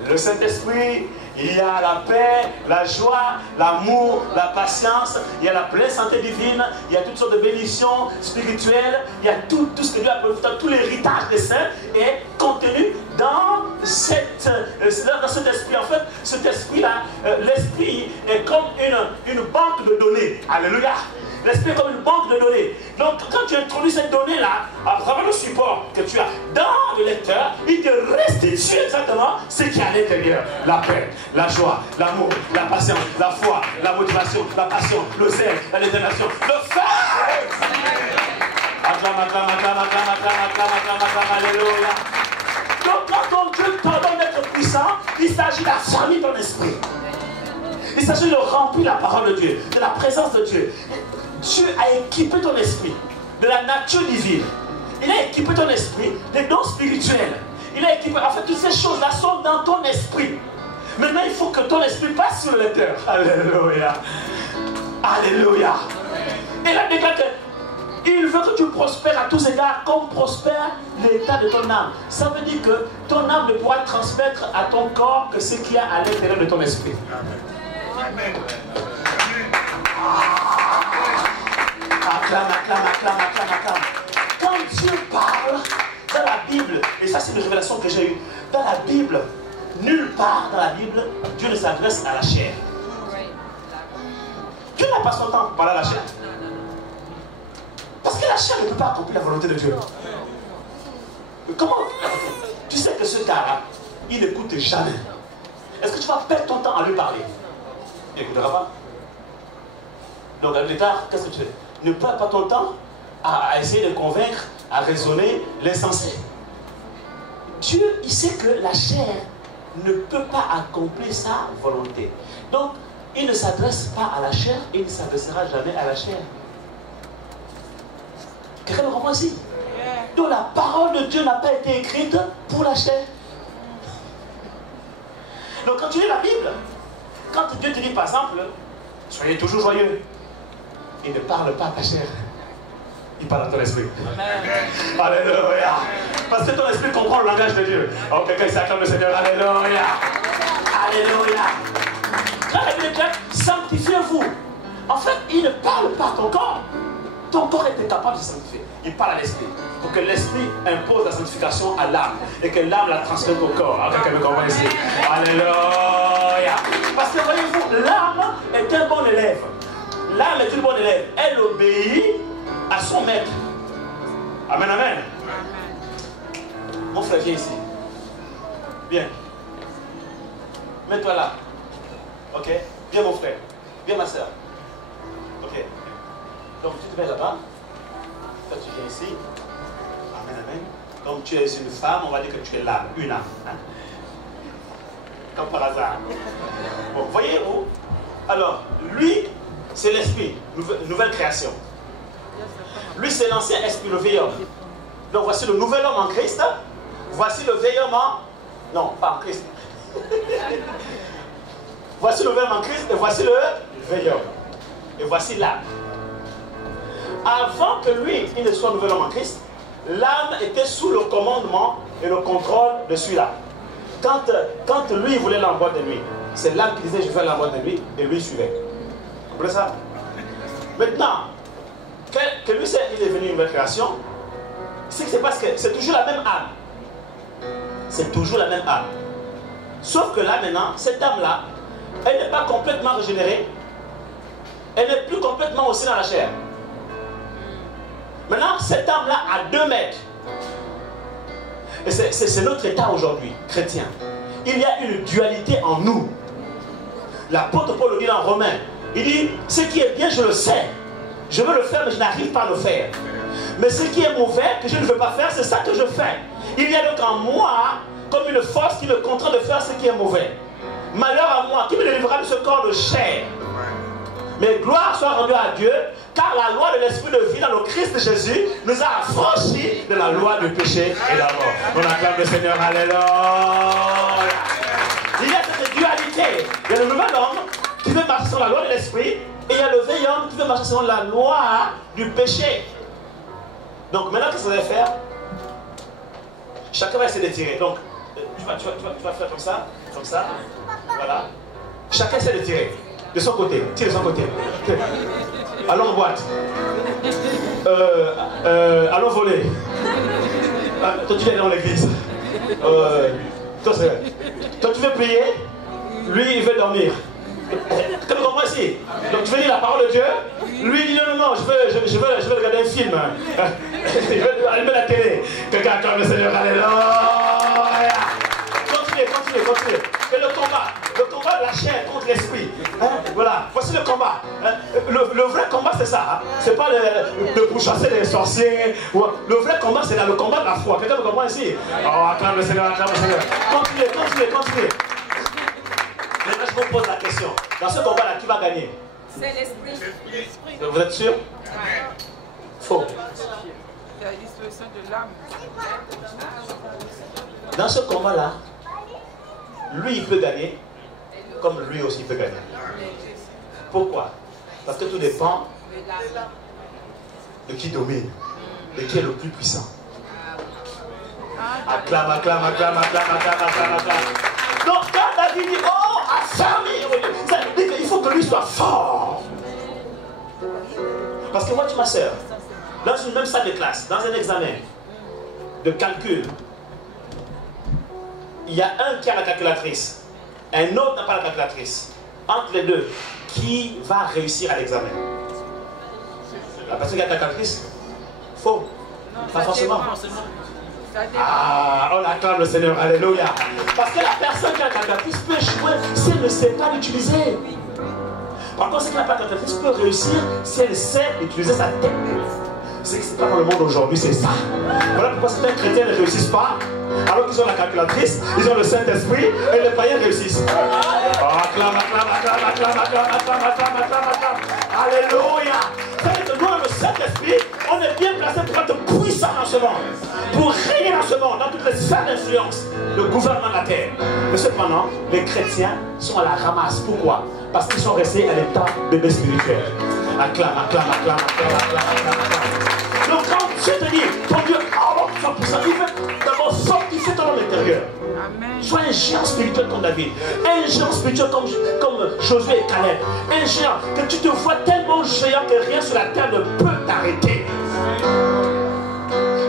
le Saint-Esprit, il y a la paix, la joie, l'amour, la patience, il y a la pleine santé divine, il y a toutes sortes de bénédictions spirituelles, il y a tout ce que Dieu a prévu, tout l'héritage des saints est contenu dans cet esprit. En fait, cet esprit-là, l'esprit est comme une banque de données. Alléluia! L'esprit est comme une banque de données. Donc, quand tu introduis cette donnée-là, à travers le support que tu as dans le lecteur, il te restitue exactement ce qui est à l'intérieur. La paix, la joie, l'amour, la patience, la foi, la motivation, la passion, le zèle, la détermination, le feu. Acclame, acclame, acclame, acclame, acclame, acclame, acclame, acclame, alléluia. Donc, quand ton Dieu t'ordonne d'être puissant, il s'agit d'affermir ton esprit. Il s'agit de remplir la parole de Dieu, de la présence de Dieu. Dieu a équipé ton esprit de la nature divine. Il a équipé ton esprit des dons spirituels. Il a équipé, en fait, toutes ces choses-là sont dans ton esprit. Maintenant, il faut que ton esprit passe sur le lecteur. Alléluia. Alléluia. Et là, déclare qu'il veut que tu prospères à tous égards comme prospère l'état de ton âme. Ça veut dire que ton âme ne pourra transmettre à ton corps que ce qu'il y a à l'intérieur de ton esprit. Amen. Acclame, acclame, acclame, acclame, acclame. Quand Dieu parle dans la Bible, et ça c'est une révélation que j'ai eue, dans la Bible, nulle part dans la Bible, Dieu ne s'adresse à la chair. Dieu n'a pas son temps pour parler à la chair. Parce que la chair ne peut pas accomplir la volonté de Dieu. Comment? Tu sais que ce gars-là, il n'écoute jamais. Est-ce que tu vas perdre ton temps à lui parler? Il n'écoutera pas. Donc à plus tard, qu'est-ce que tu fais? Ne perds pas ton temps à essayer de convaincre, à raisonner l'insensé. Dieu, il sait que la chair ne peut pas accomplir sa volonté. Donc, il ne s'adresse pas à la chair et il ne s'adressera jamais à la chair. Quelqu'un me comprend ici? Donc la parole de Dieu n'a pas été écrite pour la chair. Donc quand tu lis la Bible, quand Dieu te dit par exemple, soyez toujours joyeux, il ne parle pas à ta chair. Il parle à ton esprit. Amen. Alléluia. Parce que ton esprit comprend le langage de Dieu. Oh, quelqu'un s'acclame le Seigneur. Alléluia. Alléluia. Quand la Bible dit, sanctifiez-vous. En fait, il ne parle pas à ton corps. Ton corps est incapable de se sanctifier. Il parle à l'esprit. Pour que l'esprit impose la sanctification à l'âme. Et que l'âme la transmette au corps. Quelqu'un me comprend ici. Alléluia. Parce que voyez-vous, l'âme est un bon élève. L'âme est une bonne élève. Elle obéit à son maître. Amen, amen. Mon frère, viens ici. Viens. Mets-toi là. Ok. Viens, mon frère. Viens, ma soeur. Ok. Donc, tu te mets là-bas. Toi, tu viens ici. Amen, amen. Donc, tu es une femme, on va dire que tu es l'âme. Une âme. Hein? Comme par hasard. Bon, voyez-vous? Alors, lui, c'est l'esprit, nouvelle création. Lui, c'est l'ancien esprit, le vieil homme. Donc, voici le nouvel homme en Christ. Voici le vieil homme en... Non, pas en Christ. Voici le vieil homme en Christ et voici le vieil homme. Et voici l'âme. Avant que lui, il ne soit nouvel homme en Christ, l'âme était sous le commandement et le contrôle de celui-là. Quand lui voulait l'envoi de lui, c'est l'âme qui disait je fais l'envoi de lui et lui suivait. Vous comprenez ça? Maintenant, que lui il est devenu une nouvelle création, c'est parce que c'est toujours la même âme. C'est toujours la même âme. Sauf que là maintenant, cette âme-là, elle n'est pas complètement régénérée. Elle n'est plus complètement aussi dans la chair. Maintenant, cette âme-là a 2 mètres. Et c'est notre état aujourd'hui, chrétien. Il y a une dualité en nous. L'apôtre Paul le dit en Romains. Il dit, ce qui est bien, je le sais. Je veux le faire, mais je n'arrive pas à le faire. Mais ce qui est mauvais, que je ne veux pas faire, c'est ça que je fais. Il y a donc en moi, comme une force qui me contraint de faire ce qui est mauvais. Malheur à moi, qui me délivrera de ce corps de chair. Mais gloire soit rendue à Dieu, car la loi de l'esprit de vie dans le Christ Jésus nous a affranchis de la loi du péché et de la mort. On acclame le Seigneur, alléluia. Il y a cette dualité. Il y a le nouvel homme qui veut marcher sur la loi de l'esprit, et il y a le vieil homme qui veut marcher sur la loi du péché. Donc maintenant, qu'est-ce que vous allez faire? Chacun va essayer de tirer. Donc, tu vas faire comme ça, voilà. Chacun essaie de tirer. De son côté, tire de son côté. Allons en boîte. Allons voler. Toi tu viens dans l'église. Toi tu veux prier, lui il veut dormir. Tu comprends ici? Donc tu veux dire la parole de Dieu, lui il dit non, je veux regarder un film. Il veut allumer la télé. Quelqu'un acclame le Seigneur, alléluia. Continuez. Et le combat de la chair contre l'esprit. Hein? Voilà, voici le combat. Hein? Le vrai combat, c'est ça. Hein? C'est pas de pourchasser les sorciers. Le vrai combat, c'est le combat de la foi. Quelqu'un me comprend ici? Oh, acclame le Seigneur, acclame le Seigneur. Continuez. Maintenant, je vous pose la question. Dans ce combat-là, qui va gagner? C'est l'esprit. Vous êtes sûr? Faux. La destruction de l'âme. Dans ce combat-là, lui, il peut gagner, comme lui aussi peut gagner. Pourquoi? Parce que tout dépend de qui domine, de qui est le plus puissant. Acclame. Donc, quand David dit, oh, affermi, ça veut dire qu'il faut que lui soit fort. Parce que moi, ma soeur, dans une même salle de classe, dans un examen de calcul, il y a un qui a la calculatrice, un autre n'a pas la calculatrice. Entre les deux, qui va réussir à l'examen? La personne qui a la calculatrice? Faux. Pas forcément. Ah, on acclame le Seigneur, alléluia. Parce que la personne qui a la calculatrice peut jouer si elle ne sait pas l'utiliser. Par contre, celle qui n'a pas la calculatrice peut réussir si elle sait utiliser sa tête. C'est que c'est pas dans le monde aujourd'hui, c'est ça. Voilà pourquoi certains chrétiens ne réussissent pas. Alors qu'ils ont la calculatrice, ils ont le Saint-Esprit et les païens réussissent. Oh, acclame. Alléluia. C'est-à-dire que nous, dans le Saint-Esprit, on est bien placé pour être puissant dans ce monde. Pour régner dans ce monde, dans toutes les sphères d'influence, le gouvernement de la terre. Mais cependant, les chrétiens sont à la ramasse. Pourquoi? Parce qu'ils sont restés à l'état bébé spirituel. Acclame. Donc quand Dieu te dit, ton Dieu, sois puissant, il veut d'abord fortifier ton homme intérieur. Sois un géant spirituel comme David, un géant spirituel comme Josué et Caleb, un géant que tu te vois tellement géant que rien sur la terre ne peut t'arrêter.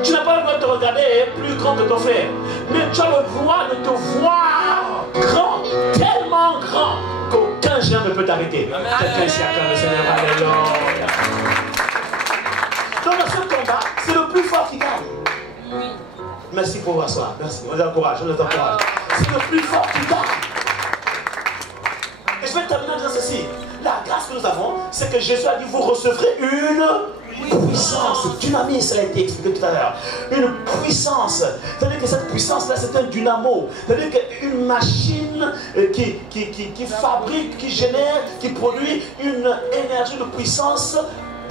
Tu n'as pas le droit de te regarder plus grand que ton frère, mais tu as le droit de te voir grand, tellement grand qu'aucun géant ne peut t'arrêter. Quelqu'un ici acclame le Seigneur, alléluia. Donc dans ce combat, c'est le plus fort qui gagne. Oui. Merci pour vous asseoir. Merci. On les encourage. C'est le plus fort qui gagne. Et je vais terminer en disant ceci. La grâce que nous avons, c'est que Jésus a dit, vous recevrez une puissance. Dynamis, ça a été expliqué tout à l'heure. Une puissance. C'est-à-dire que cette puissance-là, c'est un dynamo. C'est-à-dire qu'une machine qui fabrique, qui génère, qui produit une énergie de puissance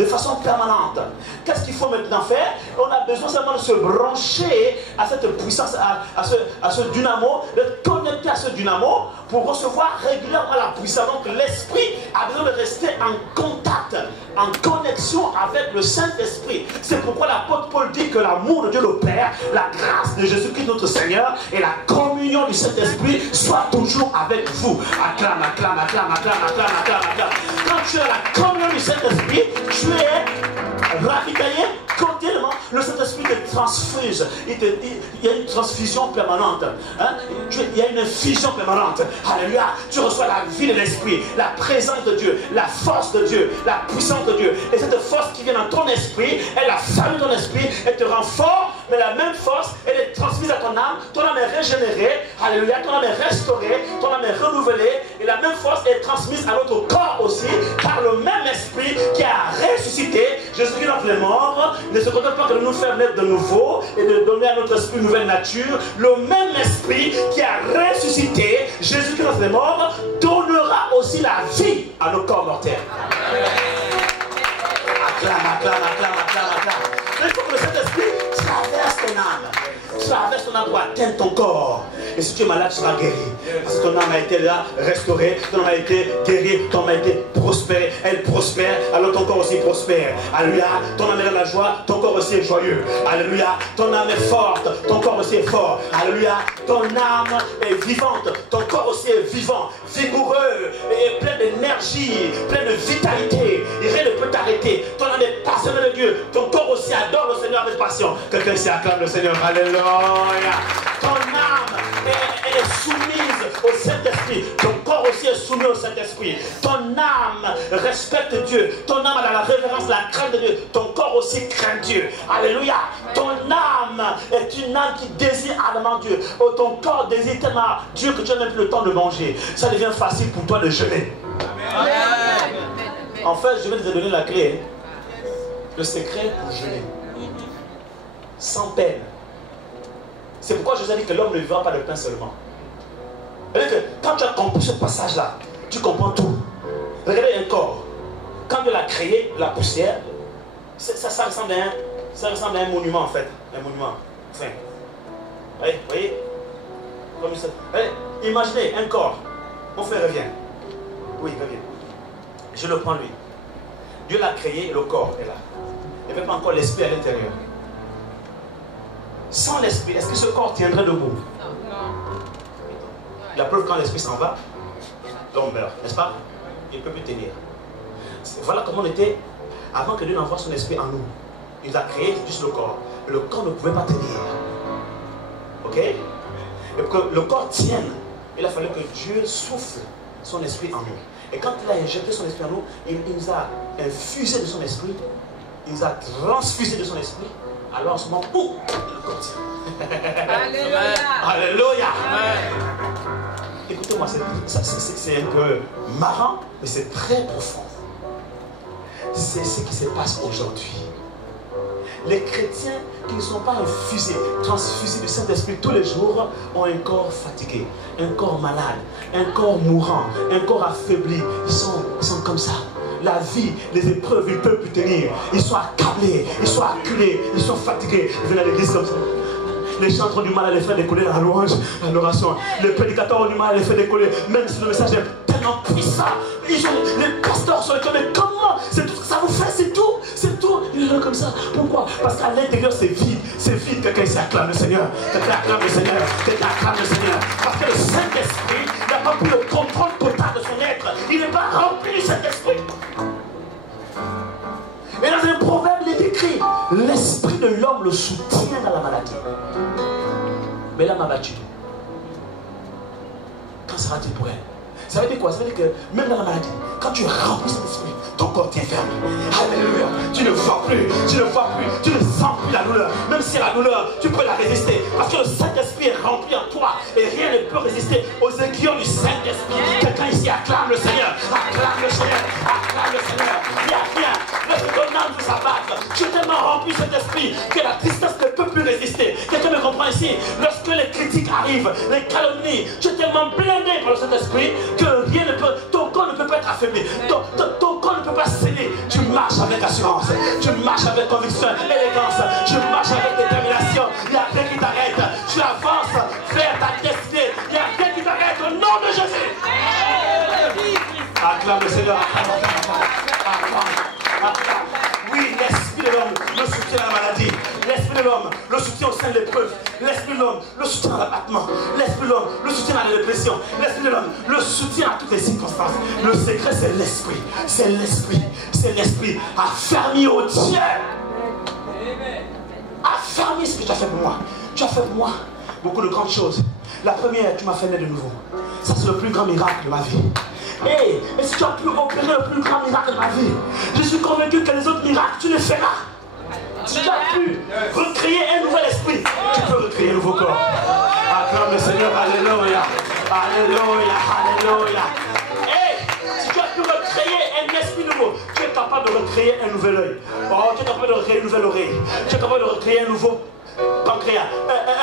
de façon permanente. Qu'est-ce qu'il faut maintenant faire? On a besoin seulement de se brancher à cette puissance, à ce dynamo, d'être connecté à ce dynamo pour recevoir régulièrement la puissance. Donc l'esprit a besoin de rester en contact, en connexion avec le Saint-Esprit. C'est pourquoi l'apôtre Paul dit que l'amour de Dieu le Père, la grâce de Jésus-Christ notre Seigneur et la communion du Saint-Esprit soient toujours avec vous. Acclame, acclame, acclame, acclame, acclame, acclame, acclame. Quand tu es à la communion du Saint-Esprit, tu es ravitaillé continuellement. Le Saint-Esprit te transfuse. Il y a une transfusion permanente. Hein? Il y a une infusion permanente. Alléluia. Tu reçois la vie de l'Esprit, la présence de Dieu, la force de Dieu, la puissance de Dieu. Et cette force qui vient dans ton esprit, elle a fallu ton esprit, elle te rend fort, mais la même force, elle est transmise à ton âme. Ton âme est régénérée. Alléluia. Ton âme est restaurée. Ton âme est renouvelée. Et la même force est transmise à notre corps aussi, par le même esprit qui a ressuscité. Jésus-Christ dans les morts ne se contente pas de nous faire naître de nouveau et de donner à notre esprit une nouvelle nature. Le même esprit qui a ressuscité Jésus-Christ dans les morts donnera aussi la vie à nos corps mortels. Acclame, acclame, acclame, acclame, acclame. Il faut que le Saint-Esprit traverse ton âme. Traverse ton âme pour atteindre ton corps. Et si tu es malade, tu seras guéri. Parce que ton âme a été là, restaurée, ton âme a été guérie, ton âme a été prospère. Elle prospère, alors ton corps aussi prospère. Alléluia. Ton âme est dans la joie, ton corps aussi est joyeux. Alléluia. Ton âme est forte, ton corps aussi est fort. Alléluia. Ton âme est vivante, ton corps aussi est vivant, vigoureux, et plein d'énergie, plein de vitalité. Et rien ne peut t'arrêter. Ton âme est passionnée de Dieu. Ton corps aussi adore le Seigneur avec passion. Quelqu'un s'y acclame le Seigneur. Alléluia. Ton âme elle est soumise au Saint-Esprit. Ton corps aussi est soumis au Saint-Esprit. Ton âme respecte Dieu. Ton âme a la révérence, la crainte de Dieu. Ton corps aussi craint Dieu. Alléluia. Ton âme est une âme qui désire ardemment Dieu. Oh, ton corps désire tellement Dieu que tu n'as même plus le temps de manger. Ça devient facile pour toi de jeûner. En fait, je vais te donner la clé. Le secret pour jeûner. Sans peine. C'est pourquoi je vous ai dit que l'homme ne vivra pas de pain seulement. C'est-à-dire que quand tu as compris ce passage-là, tu comprends tout. Regardez un corps. Quand Dieu l'a créé, la poussière, ça ressemble à un monument en fait. Un monument. Enfin. Vous voyez? Comme ça. Imaginez un corps. Mon frère revient. Oui, revient. Je le prends lui. Dieu l'a créé, le corps est là. Il n'y avait pas encore l'esprit à l'intérieur. Sans l'esprit, est-ce que ce corps tiendrait debout? Non. La preuve, quand l'esprit s'en va, l'homme meurt, n'est-ce pas? Il ne peut plus tenir. Voilà comment on était avant que Dieu n'envoie son esprit en nous. Il a créé juste le corps. Le corps ne pouvait pas tenir. Ok? Et pour que le corps tienne, il a fallu que Dieu souffle son esprit en nous. Et quand il a injecté son esprit en nous, il nous a infusé de son esprit, il nous a transfusé de son esprit. Alors en ce moment, le corps tient. Alléluia. Alléluia. Écoutez-moi, c'est un peu marrant, mais c'est très profond. C'est ce qui se passe aujourd'hui. Les chrétiens qui ne sont pas infusés, transfusés du Saint-Esprit tous les jours, ont un corps fatigué, un corps malade, un corps mourant, un corps affaibli. Ils sont comme ça. La vie, les épreuves, ils ne peuvent plus tenir. Ils sont accablés, ils sont acculés, ils sont fatigués. Ils viennent à l'église comme ça. Les chanteurs ont du mal à les faire décoller la louange, l'oration. Les prédicateurs ont du mal à les faire décoller, même si le message est tellement puissant. Les pasteurs sont étonnés. Comment? C'est tout ce que ça vous fait, c'est tout. C'est tout. Ils sont comme ça. Pourquoi? Parce qu'à l'intérieur, c'est vide. C'est vide. Quelqu'un ici acclame le Seigneur. Quelqu'un acclame le Seigneur. Quelqu'un acclame le Seigneur. Parce que le Saint-Esprit n'a pas pris le contrôle total de son être. Il n'est pas rempli du Saint-Esprit. Mais dans un proverbe, il est écrit: l'esprit de l'homme le soutient dans la maladie. Mais l'âme abattue, quand sera-t-il pour elle? Ça veut dire quoi? Ça veut dire que même dans la maladie, quand tu remplis cet esprit, ton corps tient ferme. Alléluia. Tu ne vois plus, tu ne vois plus, tu ne sens plus la douleur. Même si la douleur, tu peux la résister. Parce que le Saint-Esprit est rempli en toi et rien ne peut résister aux aiguillons du Saint-Esprit. Quelqu'un ici acclame le Seigneur. Acclame le Seigneur. Acclame le Seigneur. Viens. Laisse ton âme vous s'abattre. Tu es tellement rempli de cet esprit que la tristesse ne peut plus résister. Quelqu'un me comprend ici? Lorsque les critiques arrivent, les calomnies, tu es tellement blindé par le Saint-Esprit que rien ne peut. Ton corps ne peut pas être affaibli. Ton corps ne peut pas céder. Tu marches avec assurance. Tu marches avec conviction, élégance. Tu marches avec détermination. Il n'y a rien qui t'arrête. Tu avances vers ta destinée. Il n'y a rien qui t'arrête au nom de Jésus. Acclame le Seigneur. Oui, l'esprit de l'homme le soutient à la maladie. L'esprit de l'homme le soutient au sein de l'épreuve. L'esprit de l'homme le soutient à l'abattement. L'esprit de l'homme le soutient à la dépression. L'esprit de l'homme le soutient à toutes les circonstances. Le secret, c'est l'esprit. C'est l'esprit. C'est l'esprit. Affermi au Dieu. Affermi ce que tu as fait pour moi. Tu as fait pour moi beaucoup de grandes choses. La première, tu m'as fait naître de nouveau. Ça, c'est le plus grand miracle de ma vie. Et si tu as pu opérer le plus grand miracle de ma vie, je suis convaincu que les autres miracles, tu les feras. Si tu as pu recréer un nouvel esprit, tu peux recréer un nouveau corps. Acclame le Seigneur, alléluia. Alléluia, alléluia. Et si tu as pu recréer un esprit nouveau, tu es capable de recréer un nouvel œil. Oh, tu es capable de recréer une nouvelle oreille. Tu es capable de recréer un nouveau pancréas,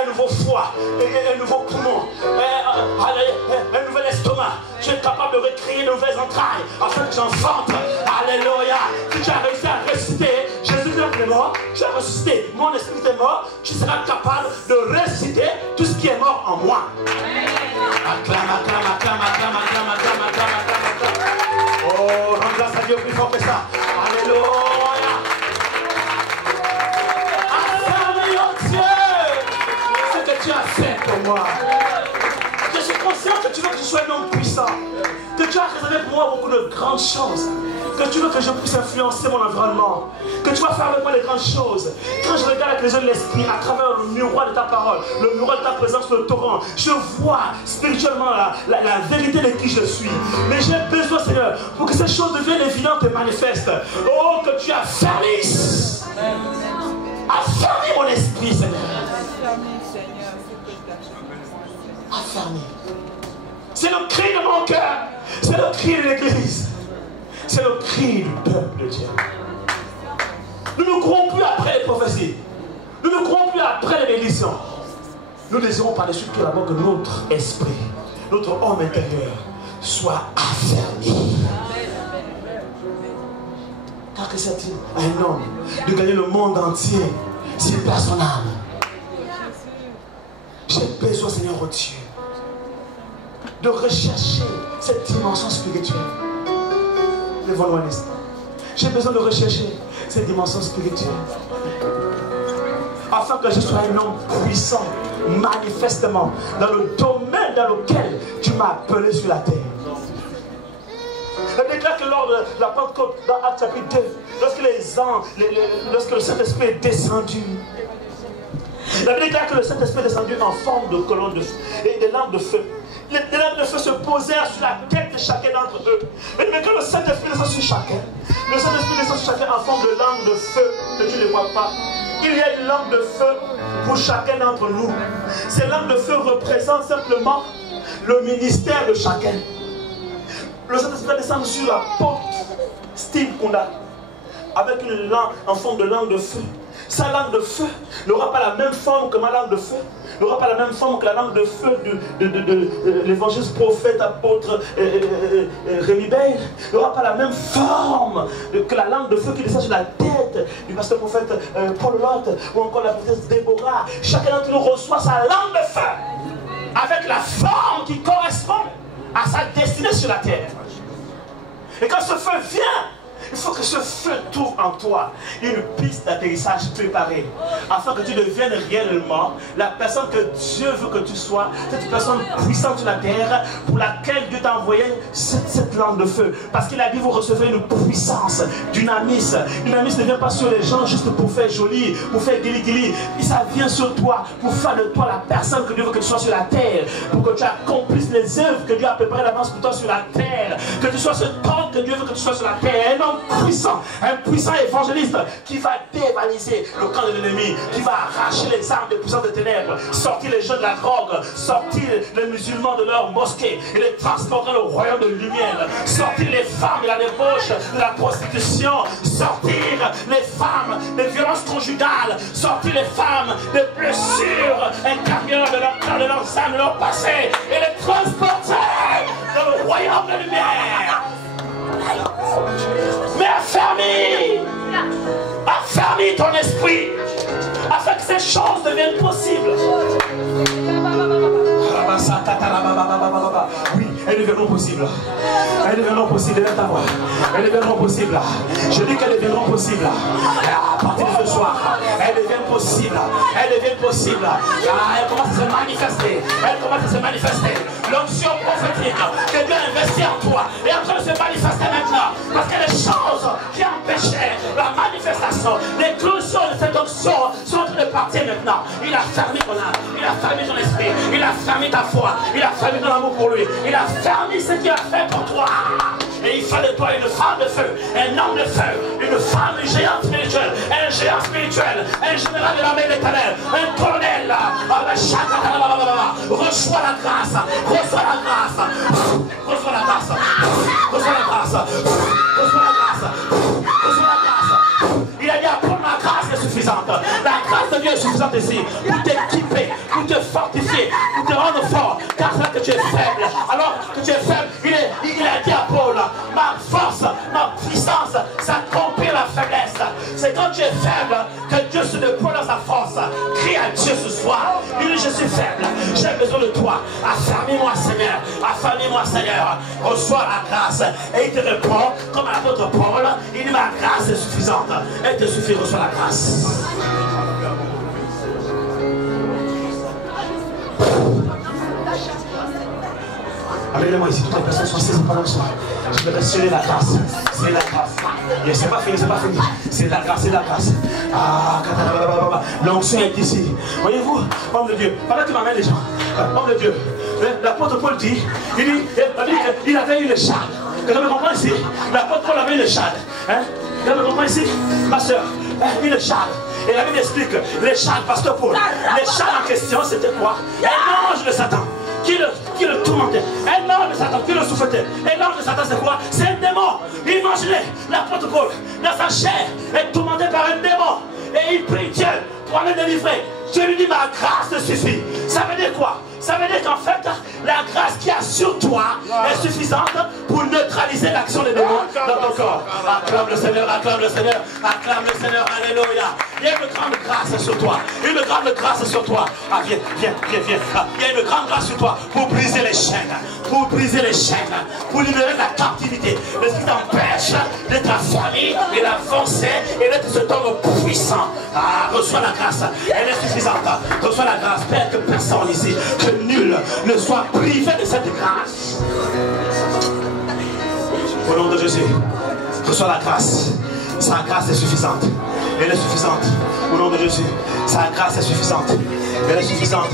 un nouveau foie, un nouveau poumon, un nouvel estomac. Tu es capable de recréer de nouvelles entrailles afin que j'enfante. Alléluia. Si tu as réussi à ressusciter, Jésus est mort, tu as ressuscité, mon esprit est mort, tu seras capable de ressusciter tout ce qui est mort en moi. Acclame, acclame, acclame, acclame, acclame, acclame, acclame, acclame. Oh, rends grâce à Dieu plus fort que ça. Alléluia. Tu as fait pour moi. Je suis conscient que tu veux que je sois un homme puissant, que tu as réservé pour moi beaucoup de grandes choses, que tu veux que je puisse influencer mon environnement, que tu vas faire avec moi les grandes choses. Quand je regarde avec les yeux de l'esprit à travers le miroir de ta parole, le miroir de ta présence, le torrent, je vois spirituellement la vérité de qui je suis. Mais j'ai besoin, Seigneur, pour que ces choses deviennent évidentes et manifestes. Oh, que tu affermisses. Affermis mon esprit, Seigneur. Affermi. C'est le cri de mon cœur. C'est le cri de l'Église. C'est le cri du peuple de Dieu. Nous ne courons plus après les prophéties. Nous ne courons plus après les bénédictions. Nous désirons par-dessus tout d'abord que notre esprit, notre homme intérieur soit affermi. Car que c'est-il à un homme de gagner le monde entier s'il perd son âme? J'ai besoin, Seigneur, oh Dieu, de rechercher cette dimension spirituelle. Lève-moi un instant. J'ai besoin de rechercher cette dimension spirituelle. Afin que je sois un homme puissant, manifestement, dans le domaine dans lequel tu m'as appelé sur la terre. Elle déclare que lors de la Pentecôte, dans Actes chapitre 2, lorsque le Saint-Esprit est descendu, la Bible déclare que le Saint-Esprit est descendu en forme de colonne de feu et des lampes de feu. Les lampes de feu se posèrent sur la tête de chacun d'entre eux. Et quand le Saint-Esprit descend sur chacun, le Saint-Esprit descend sur chacun en forme de lampe de feu, que tu ne vois pas. Il y a une lampe de feu pour chacun d'entre nous. Ces lampes de feu représentent simplement le ministère de chacun. Le Saint-Esprit descend sur l'apôtre Steve Kunda avec une lampe en forme de lampe de feu. Sa langue de feu n'aura pas la même forme que ma langue de feu, n'aura pas la même forme que la langue de feu de l'évangéliste prophète apôtre Rémi Bale, n'aura pas la même forme que la langue de feu qui descend sur la tête du pasteur prophète Paul Lotte ou encore la prophétesse Déborah. Chacun d'entre nous reçoit sa langue de feu avec la forme qui correspond à sa destinée sur la terre. Et quand ce feu vient, il faut que ce feu trouve en toi une piste d'atterrissage préparée afin que tu deviennes réellement la personne que Dieu veut que tu sois, cette personne puissante sur la terre pour laquelle Dieu t'a envoyé cette langue de feu. Parce qu'il a dit vous recevrez une puissance, dynamis. Dynamis ne vient pas sur les gens juste pour faire joli, pour faire guili-guili. Ça vient sur toi pour faire de toi la personne que Dieu veut que tu sois sur la terre, pour que tu accomplisses les œuvres que Dieu a préparées d'avance pour toi sur la terre, que tu sois ce temps que Dieu veut que tu sois sur la terre. Puissant, un puissant évangéliste qui va dévaliser le camp de l'ennemi, qui va arracher les armes des puissances des ténèbres, sortir les jeunes de la drogue, sortir les musulmans de leur mosquée et les transporter dans le royaume de lumière, sortir les femmes de la débauche, de la prostitution, sortir les femmes des violences conjugales, sortir les femmes des blessures intérieures de leur cœur, de leurs âmes, de leur passé et les transporter dans le royaume de lumière. affermis ton esprit afin que ces choses deviennent possibles. Oui, elles deviendront possibles. Elles deviendront possibles. Lève ta voix. Elles deviendront possibles. Je dis qu'elles deviendront possibles. À partir de ce soir, elles deviennent possibles. Elles deviennent possibles. Elles commencent à se manifester. Elles commencent à se manifester. L'onction prophétique que Dieu a investi en toi est en train de se manifester maintenant. Parce que les choses qui empêchaient la manifestation, les cloisons de cette onction sont en train de partir maintenant. Il a fermé ton âme. Il a fermé ton esprit. Il a fermé ta foi. Il a fermé ton amour pour lui. Il a fermé ce qu'il a fait pour toi. Et il fait de toi une femme de feu, un homme de feu, une femme géante spirituelle, un géant spirituel, un général de l'armée de l'Éternel, un colonel. Reçois la grâce, reçois la grâce, reçois la grâce, reçois la grâce, reçois la grâce, reçois la grâce. Il a dit à Paul, ma grâce est suffisante. La grâce de Dieu est suffisante ici pour t'équiper, pour te fortifier, pour te rendre fort. Car c'est là que tu es faible. Alors que tu es faible, il a dit à Paul, ma force, ma puissance s'accomplit la faiblesse. C'est quand tu es faible que Dieu se déploie dans sa force. Crie à Dieu ce soir. Il dit, je suis faible, j'ai besoin de toi. Affermis-moi Seigneur, affermis-moi Seigneur. Reçois la grâce. Et il te répond, comme à l'apôtre Paul, il dit, ma grâce est suffisante. Elle te suffit, reçois la grâce. Amenez-moi ici, toutes les personnes sont saisies par l'onction. Je vais retirer la grâce. C'est la grâce. Et c'est pas fini, c'est pas fini. C'est la grâce, c'est la grâce. Ah, l'onction est ici. Voyez-vous, homme de Dieu, pendant que tu m'amènes les gens, homme de Dieu, l'apôtre Paul dit, il avait eu le châle. Vous me comprenez ici? L'apôtre Paul avait eu le châle. Vous me comprenez ici? Ma soeur, une châle. Et la Bible explique, les châles, pasteur Paul, les châles en question, c'était quoi? Un ange de Satan. Qui le tourmentait, un ange de Satan qui le souffletait. Et l'ange de Satan c'est quoi? C'est un démon. Imaginez l'apôtre Paul dans sa chair est tourmenté par un démon. Et il prie Dieu pour le délivrer. Dieu lui dit, ma grâce te suffit. Ça veut dire quoi? Ça veut dire qu'en fait, la grâce qu'il y a sur toi est suffisante pour neutraliser l'action des démons dans ton corps. Acclame le Seigneur, acclame le Seigneur, acclame le Seigneur, alléluia. Il y a une grande grâce sur toi, une grande grâce sur toi. Ah, viens, viens, viens, viens. Il y a une grande grâce sur toi pour briser les chaînes, pour briser les chaînes, pour libérer la captivité. Ce qui t'empêche d'être affermi et d'avancer et d'être cet homme puissant. Ah, reçois la grâce, elle est suffisante. Reçois la grâce, Père, que personne ici, que nul ne soit privé de cette grâce. Au nom de Jésus, reçois la grâce. Sa grâce est suffisante. Elle est suffisante. Au nom de Jésus, sa grâce est suffisante. Elle est suffisante.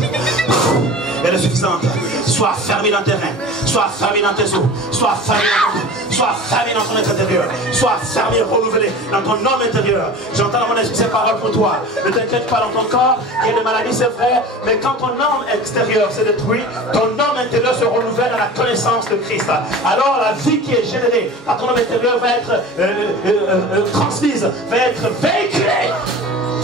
Elle est suffisante. Sois fermé dans tes reins. Sois fermé dans tes os. Sois fermé dans ton être intérieur. Sois fermé et renouvelé dans ton homme intérieur. J'entends dans mon esprit ces paroles pour toi. Ne t'inquiète pas dans ton corps. Il y a des maladies, c'est vrai. Mais quand ton homme extérieur s'est détruit, ton homme intérieur se renouvelle dans la connaissance de Christ. Alors la vie qui est générée par ton homme intérieur va être transmise, va être véhiculée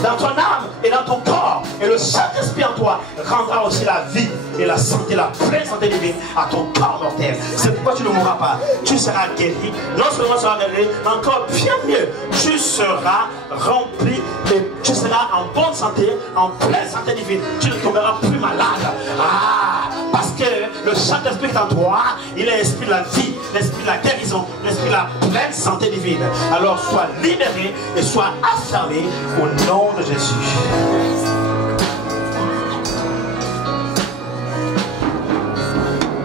dans ton âme et dans ton corps. Et le Saint-Esprit en toi rendra aussi la vie et la santé, la pleine santé divine à ton corps mortel. C'est pourquoi tu ne mourras pas. Tu seras guéri. Non seulement tu seras guéri, mais encore bien mieux, tu seras rempli et tu seras en bonne santé, en pleine santé divine. Tu ne tomberas plus malade. Ah, parce que le Saint-Esprit en toi, il est l'esprit de la vie, l'esprit de la guérison, l'esprit de la pleine santé divine. Alors sois libéré et sois affermé au nom de Jésus.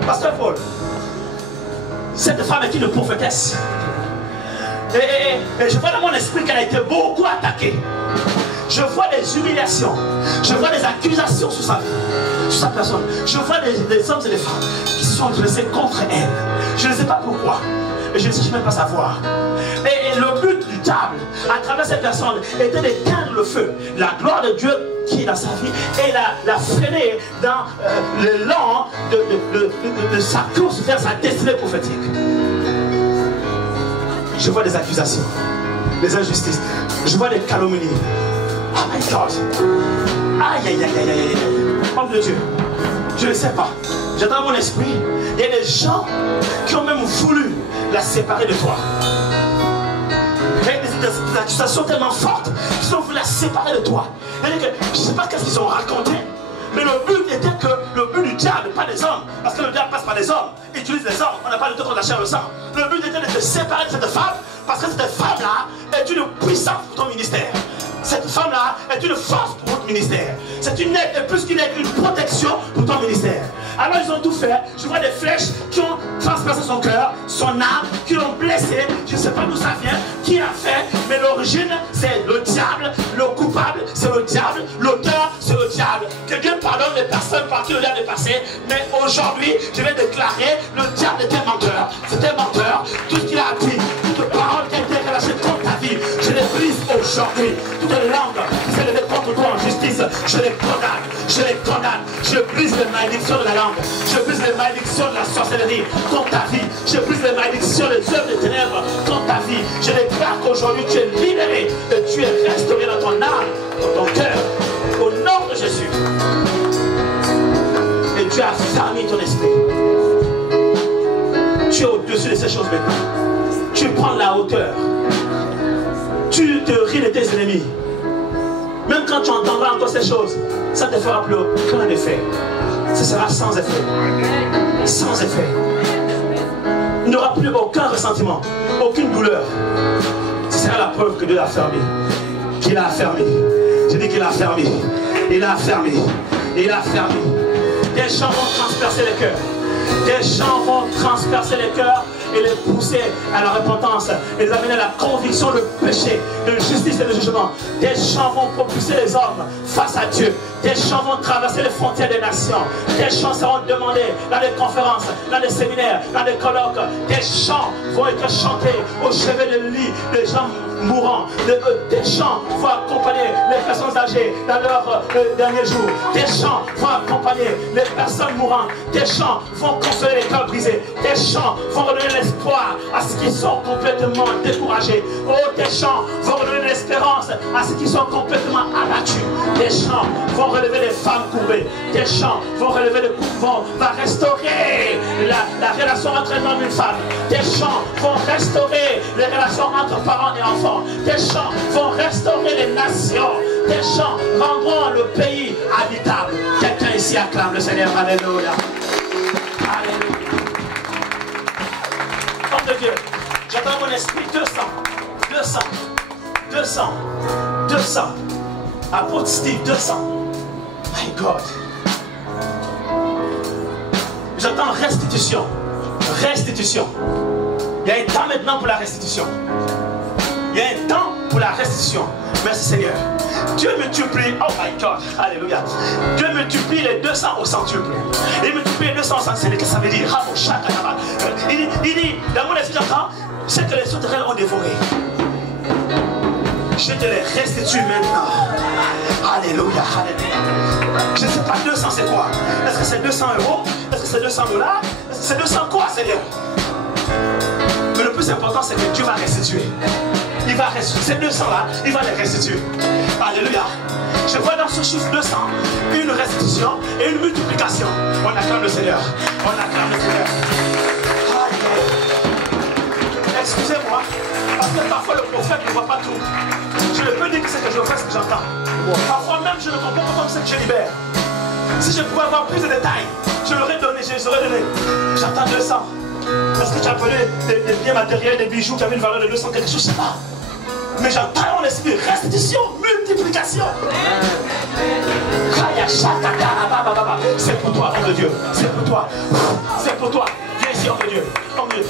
Pasteur Paul, cette femme est une prophétesse. Et je vois dans mon esprit qu'elle a été beaucoup attaquée. Je vois des humiliations. Je vois des accusations sur sa vie, sur sa personne. Je vois des hommes et des femmes qui se sont dressés contre elle. Je ne sais pas pourquoi. Et je ne sais même pas savoir. Et le but du diable, à travers cette personne, était d'éteindre le feu. La gloire de Dieu qui est dans sa vie et la freiner dans l'élan de sa course vers sa destinée prophétique. Je vois des accusations, des injustices, je vois des calomnies. Oh my God! Aïe, aïe, aïe, aïe, aïe, aïe. Homme de Dieu, je ne sais pas. J'entends mon esprit. Il y a des gens qui ont même voulu la séparer de toi. Et des accusations tellement fortes qu'ils ont voulu la séparer de toi. C'est-à-dire que je ne sais pas qu'est-ce qu'ils ont raconté, mais le but était que le but du diable, pas des hommes, parce que le diable passe par les hommes, il utilise les hommes, on n'a pas de temps contre la chair et le sang. Le but était de te séparer de cette femme, parce que cette femme-là est une puissance pour ton ministère. Cette femme-là est une force pour votre ministère. C'est une aide, et plus qu'une aide, une protection pour ton ministère. Alors ils ont tout fait. Je vois des flèches qui ont transpercé son cœur, son âme, qui l'ont blessé. Je ne sais pas d'où ça vient, qui a fait, mais l'origine, c'est le diable. Le coupable, c'est le diable. L'auteur, c'est le diable. Que Dieu pardonne les personnes par qui le diable est passé. Mais aujourd'hui, je vais déclarer, le diable était menteur. C'était menteur. Tout ce qu'il a dit, toute parole qui a été relâchée contre ta vie, je les brise aujourd'hui. Toute langue qui s'est levée contre toi en justice, je les condamne. Je les condamne. Je brise les malédictions de la langue. Je brise les malédictions de la sorcellerie contre ta vie. Je brise les malédictions des œuvres des ténèbres contre ta vie. Je déclare qu'aujourd'hui tu es libéré et tu es restauré dans ton âme, dans ton cœur. Au nom de Jésus. Et tu as fermé ton esprit. Tu es au-dessus de ces choses maintenant. Tu prends la hauteur. Tu te ris de tes ennemis. Même quand tu entendras encore ces choses, ça ne te fera plus aucun effet. Ce sera sans effet. Sans effet. Il n'y aura plus aucun ressentiment, aucune douleur. Ce sera la preuve que Dieu l'a fermé. Qu'il a fermé. Je dis qu'il a fermé. Il a fermé. Il a fermé. Des gens vont transpercer les cœurs. Des gens vont transpercer les cœurs et les pousser à la repentance, et les amener à la conviction de péché, de justice et de jugement. Des gens vont propulser les hommes face à Dieu. Des gens vont traverser les frontières des nations. Des gens seront demandés dans les conférences, dans les séminaires, dans les colloques. Des chants vont être chantés au chevet de lit des gens mourants. Des chants vont accompagner les personnes âgées dans leurs derniers jours. Des chants vont accompagner les personnes mourantes. Des chants vont consoler les cœurs brisés. Des chants vont redonner l'espoir à ceux qui sont complètement découragés. Oh, des chants vont redonner l'espérance à ceux qui sont complètement abattus. Des chants vont relever les femmes courbées. Des chants vont relever les couples, va restaurer la relation entre un homme et une femme. Des chants vont restaurer les relations entre parents et enfants. Des chants vont restaurer les nations. Des chants rendront le pays habitable. Quelqu'un ici acclame le Seigneur. Alléluia. Alléluia. Homme de Dieu, j'entends mon esprit 200. Apôtre Steve, 200. My God. J'entends restitution. Restitution. Il y a un temps maintenant pour la restitution. Il y a un temps pour la restitution. Merci Seigneur. Dieu multiplie. Oh my God. Alléluia. Dieu multiplie les 200 au centuple. Il multiplie les 200 au centuple. Qu'est-ce que ça veut dire? Il dit, dans mon esprit, j'entends, c'est que les sauterelles ont dévoré. Je te les restitue maintenant. Alléluia, alléluia. Je ne sais pas, 200 c'est quoi? Est-ce que c'est 200 euros? Est-ce que c'est 200 dollars? Est-ce que c'est 200 quoi, Seigneur? Mais le plus important, c'est que Dieu va restituer. Il va restituer. Ces 200 là, il va les restituer. Alléluia. Je vois dans ce chiffre 200 une restitution et une multiplication. On acclame le Seigneur. On acclame le Seigneur. Excusez-moi, parce que parfois le prophète ne voit pas tout. Je ne peux dire que c'est que je fais ce que j'entends. Parfois même je ne comprends pas comme c'est que je libère. Si je pouvais avoir plus de détails, je l'aurais donné, je les aurais donné. J'entends 200. Est-ce que tu as appelé des biens matériels, des bijoux qui avaient une valeur de 200 quelque chose? Je ne sais pas. Mais j'entends mon esprit, restitution, multiplication. C'est pour toi, homme de Dieu. C'est pour toi. C'est pour toi. Viens ici, homme de Dieu.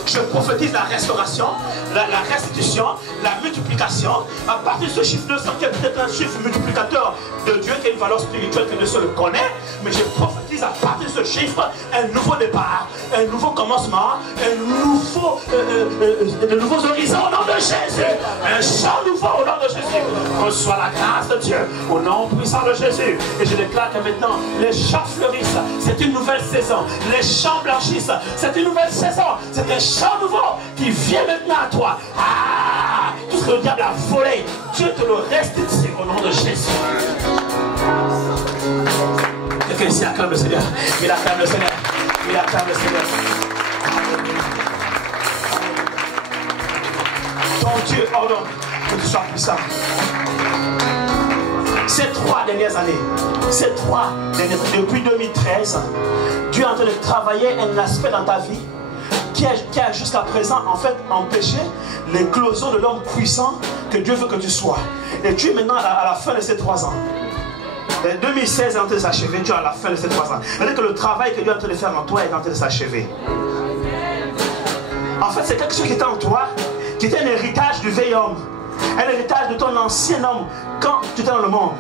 Je prophétise la restauration, la restitution, la multiplication. À partir de ce chiffre 200, qui est peut-être un chiffre multiplicateur de Dieu, qui a une valeur spirituelle que Dieu seul le connaît, mais je prophétise à partir de ce chiffre un nouveau départ, un nouveau commencement, de nouveaux horizons au nom de Jésus. Un chant nouveau au nom de Jésus. Reçois la grâce de Dieu au nom puissant de Jésus. Et je déclare que maintenant, les champs fleurissent. C'est une nouvelle saison. Les champs blanchissent. C'est une nouvelle saison. C'est un chant nouveau qui vient maintenant à toi. Ah, tout ce que le diable a volé, Dieu te le restitue au nom de Jésus. Quelqu'un ici acclame le Seigneur. Il acclame le Seigneur. Il acclame le Seigneur. Ton Dieu ordonne. que tu sois puissant. Ces 3 dernières années, depuis 2013, Dieu est en train de travailler un aspect dans ta vie qui a jusqu'à présent en fait empêché l'éclosion de l'homme puissant que Dieu veut que tu sois. Et tu es maintenant à la fin de ces 3 ans. 2016 est en train de s'achever, tu es à la fin de ces 3 ans. C'est-à-dire que le travail que Dieu est en train de faire en toi est en train de s'achever. En fait, c'est quelque chose qui était en toi, qui était un héritage du vieil homme. Un héritage de ton ancien homme quand tu étais dans le monde.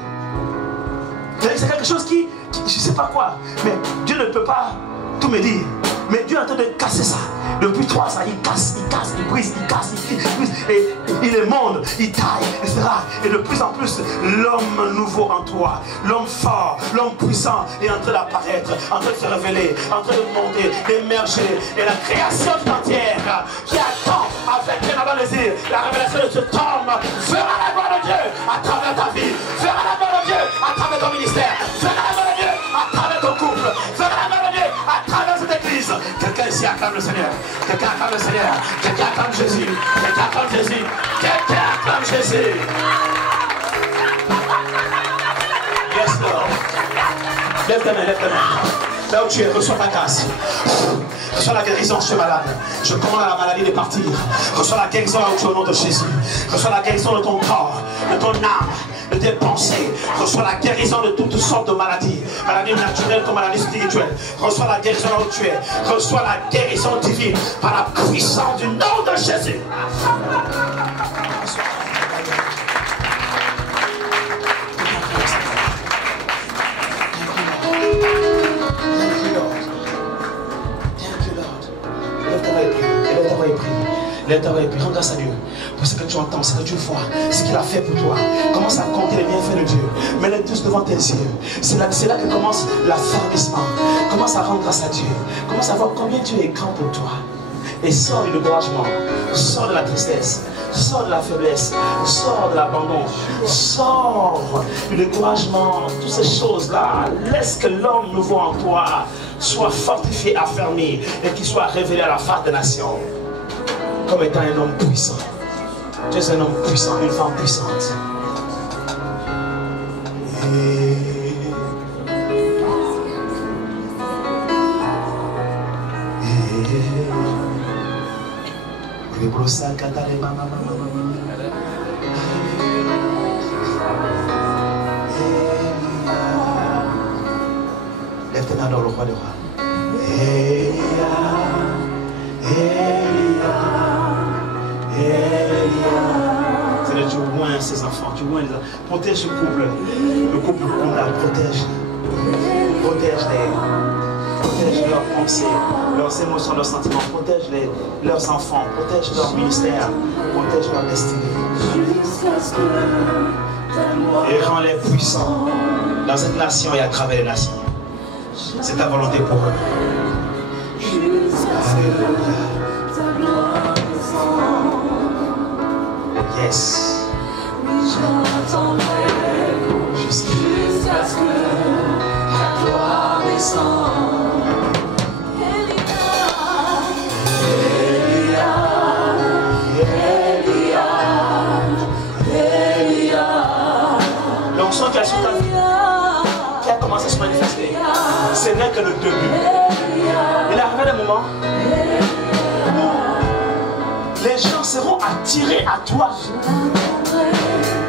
C'est quelque chose qui je ne sais pas quoi, mais Dieu ne peut pas tout me dire. Mais Dieu est en train de casser ça. Depuis 3 ans, il casse, il brise, il casse, il brise. Et il est monde, il taille, etc. Et de plus en plus, l'homme nouveau en toi, l'homme fort, l'homme puissant est en train d'apparaître, en train de se révéler, en train de monter, d'émerger. Et la création tout entière qui attend avec un ardent désir la révélation de cet homme verra la gloire de Dieu à travers ta vie, verra la gloire de Dieu à travers ton ministère, verra la gloire de Dieu à travers ton couple, verra la gloire de Dieu à travers cette église. Quelqu'un ici acclame le Seigneur. Quelqu'un acclame le Seigneur. Quelqu'un acclame Jésus. Quelqu'un acclame Jésus. Quelqu'un acclame Jésus. Yes, Lord. Lève ta main, lève ta main. Là où tu es, reçois ta grâce. Reçois la guérison, je suis malade. Je commande à la maladie de partir. Reçois la guérison là où tu es au nom de Jésus. Reçois la guérison de ton corps, de ton âme, de tes pensées. Reçois la guérison de toutes sortes de maladies. Maladies naturelles comme maladies spirituelles. Reçois la guérison là où tu es. Reçois la guérison divine par la puissance du nom de Jésus. Lève ta voix et prie, rends grâce à Dieu pour ce que tu entends, ce que tu vois, ce qu'il a fait pour toi. Commence à compter les bienfaits de Dieu. Mets-les tous devant tes yeux. C'est là que commence l'affermissement. Commence à rendre grâce à Dieu. Commence à voir combien Dieu est grand pour toi. Et sors du découragement, sors de la tristesse, sors de la faiblesse, sors de l'abandon, sors du découragement, toutes ces choses-là. Laisse que l'homme nouveau en toi soit fortifié, affermi et qu'il soit révélé à la face des nations. Comme étant un homme puissant. Tu es un homme puissant, une femme puissante. Lève tes mains dans le roi des rois. Seigneur, tu oins ses enfants, tu oins les enfants. Protège le couple condamné, protège-les. Protège leurs pensées, leurs émotions, leurs sentiments. Protège leurs enfants, protège leur ministère, protège leur destinée. Et rends-les puissants dans cette nation et à travers les nations. C'est ta volonté pour eux. Alléluia. Yes. Jusqu'à ce que la gloire descende. L'onction qui a sur ta vie, qui a commencé à se manifester, ce n'est que le début. Il arrive un moment où les gens seront attirés à toi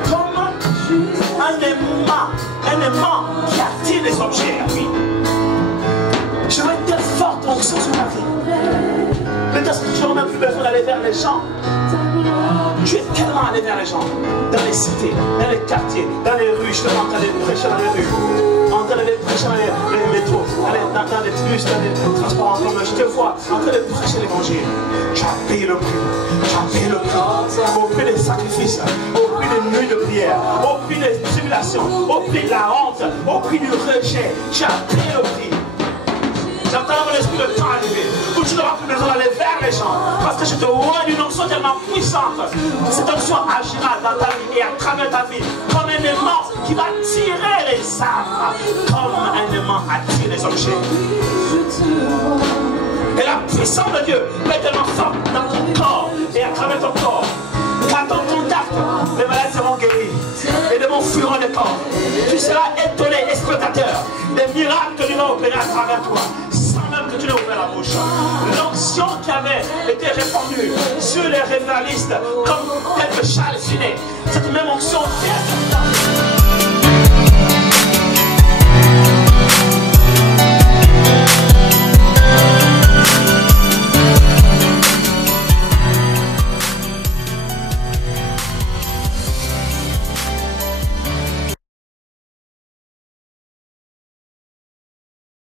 comme un aimant qui attire les objets. Oui. Je veux une telle forte onction sur ta vie. Peut-être que tu n'auras même plus besoin d'aller vers les gens. Tu es tellement allé vers les gens, dans les cités, dans les quartiers, dans les rues. Je te vois en train de prêcher dans les rues, en train de prêcher dans les métros, dans les bus, dans les transports en commun. Je te vois en train de prêcher l'évangile. Tu as payé le prix. Tu as payé le prix. Au prix des sacrifices, au prix des nuits de prière, au prix des tribulations, au prix de la honte, au prix du rejet. Tu as payé le prix. J'entends mon esprit le temps arriver où tu n'auras plus besoin d'aller vers les gens parce que je te vois d'une onction tellement puissante. Cette onction agira dans ta vie et à travers ta vie comme un aimant qui va tirer les âmes, comme un aimant attire les objets. Et la puissance de Dieu est tellement forte dans ton corps et à travers ton corps Par ton contact, les malades seront guéris. Les démons fuiront des corps. Tu seras étonné, exploitateur, des miracles que Dieu va opérer à travers toi, sans même que tu n'aies ouvert la bouche. L'onction qui avait été répandue sur les révalistes comme tel que Charles Finet, cette même onction vient sur toi.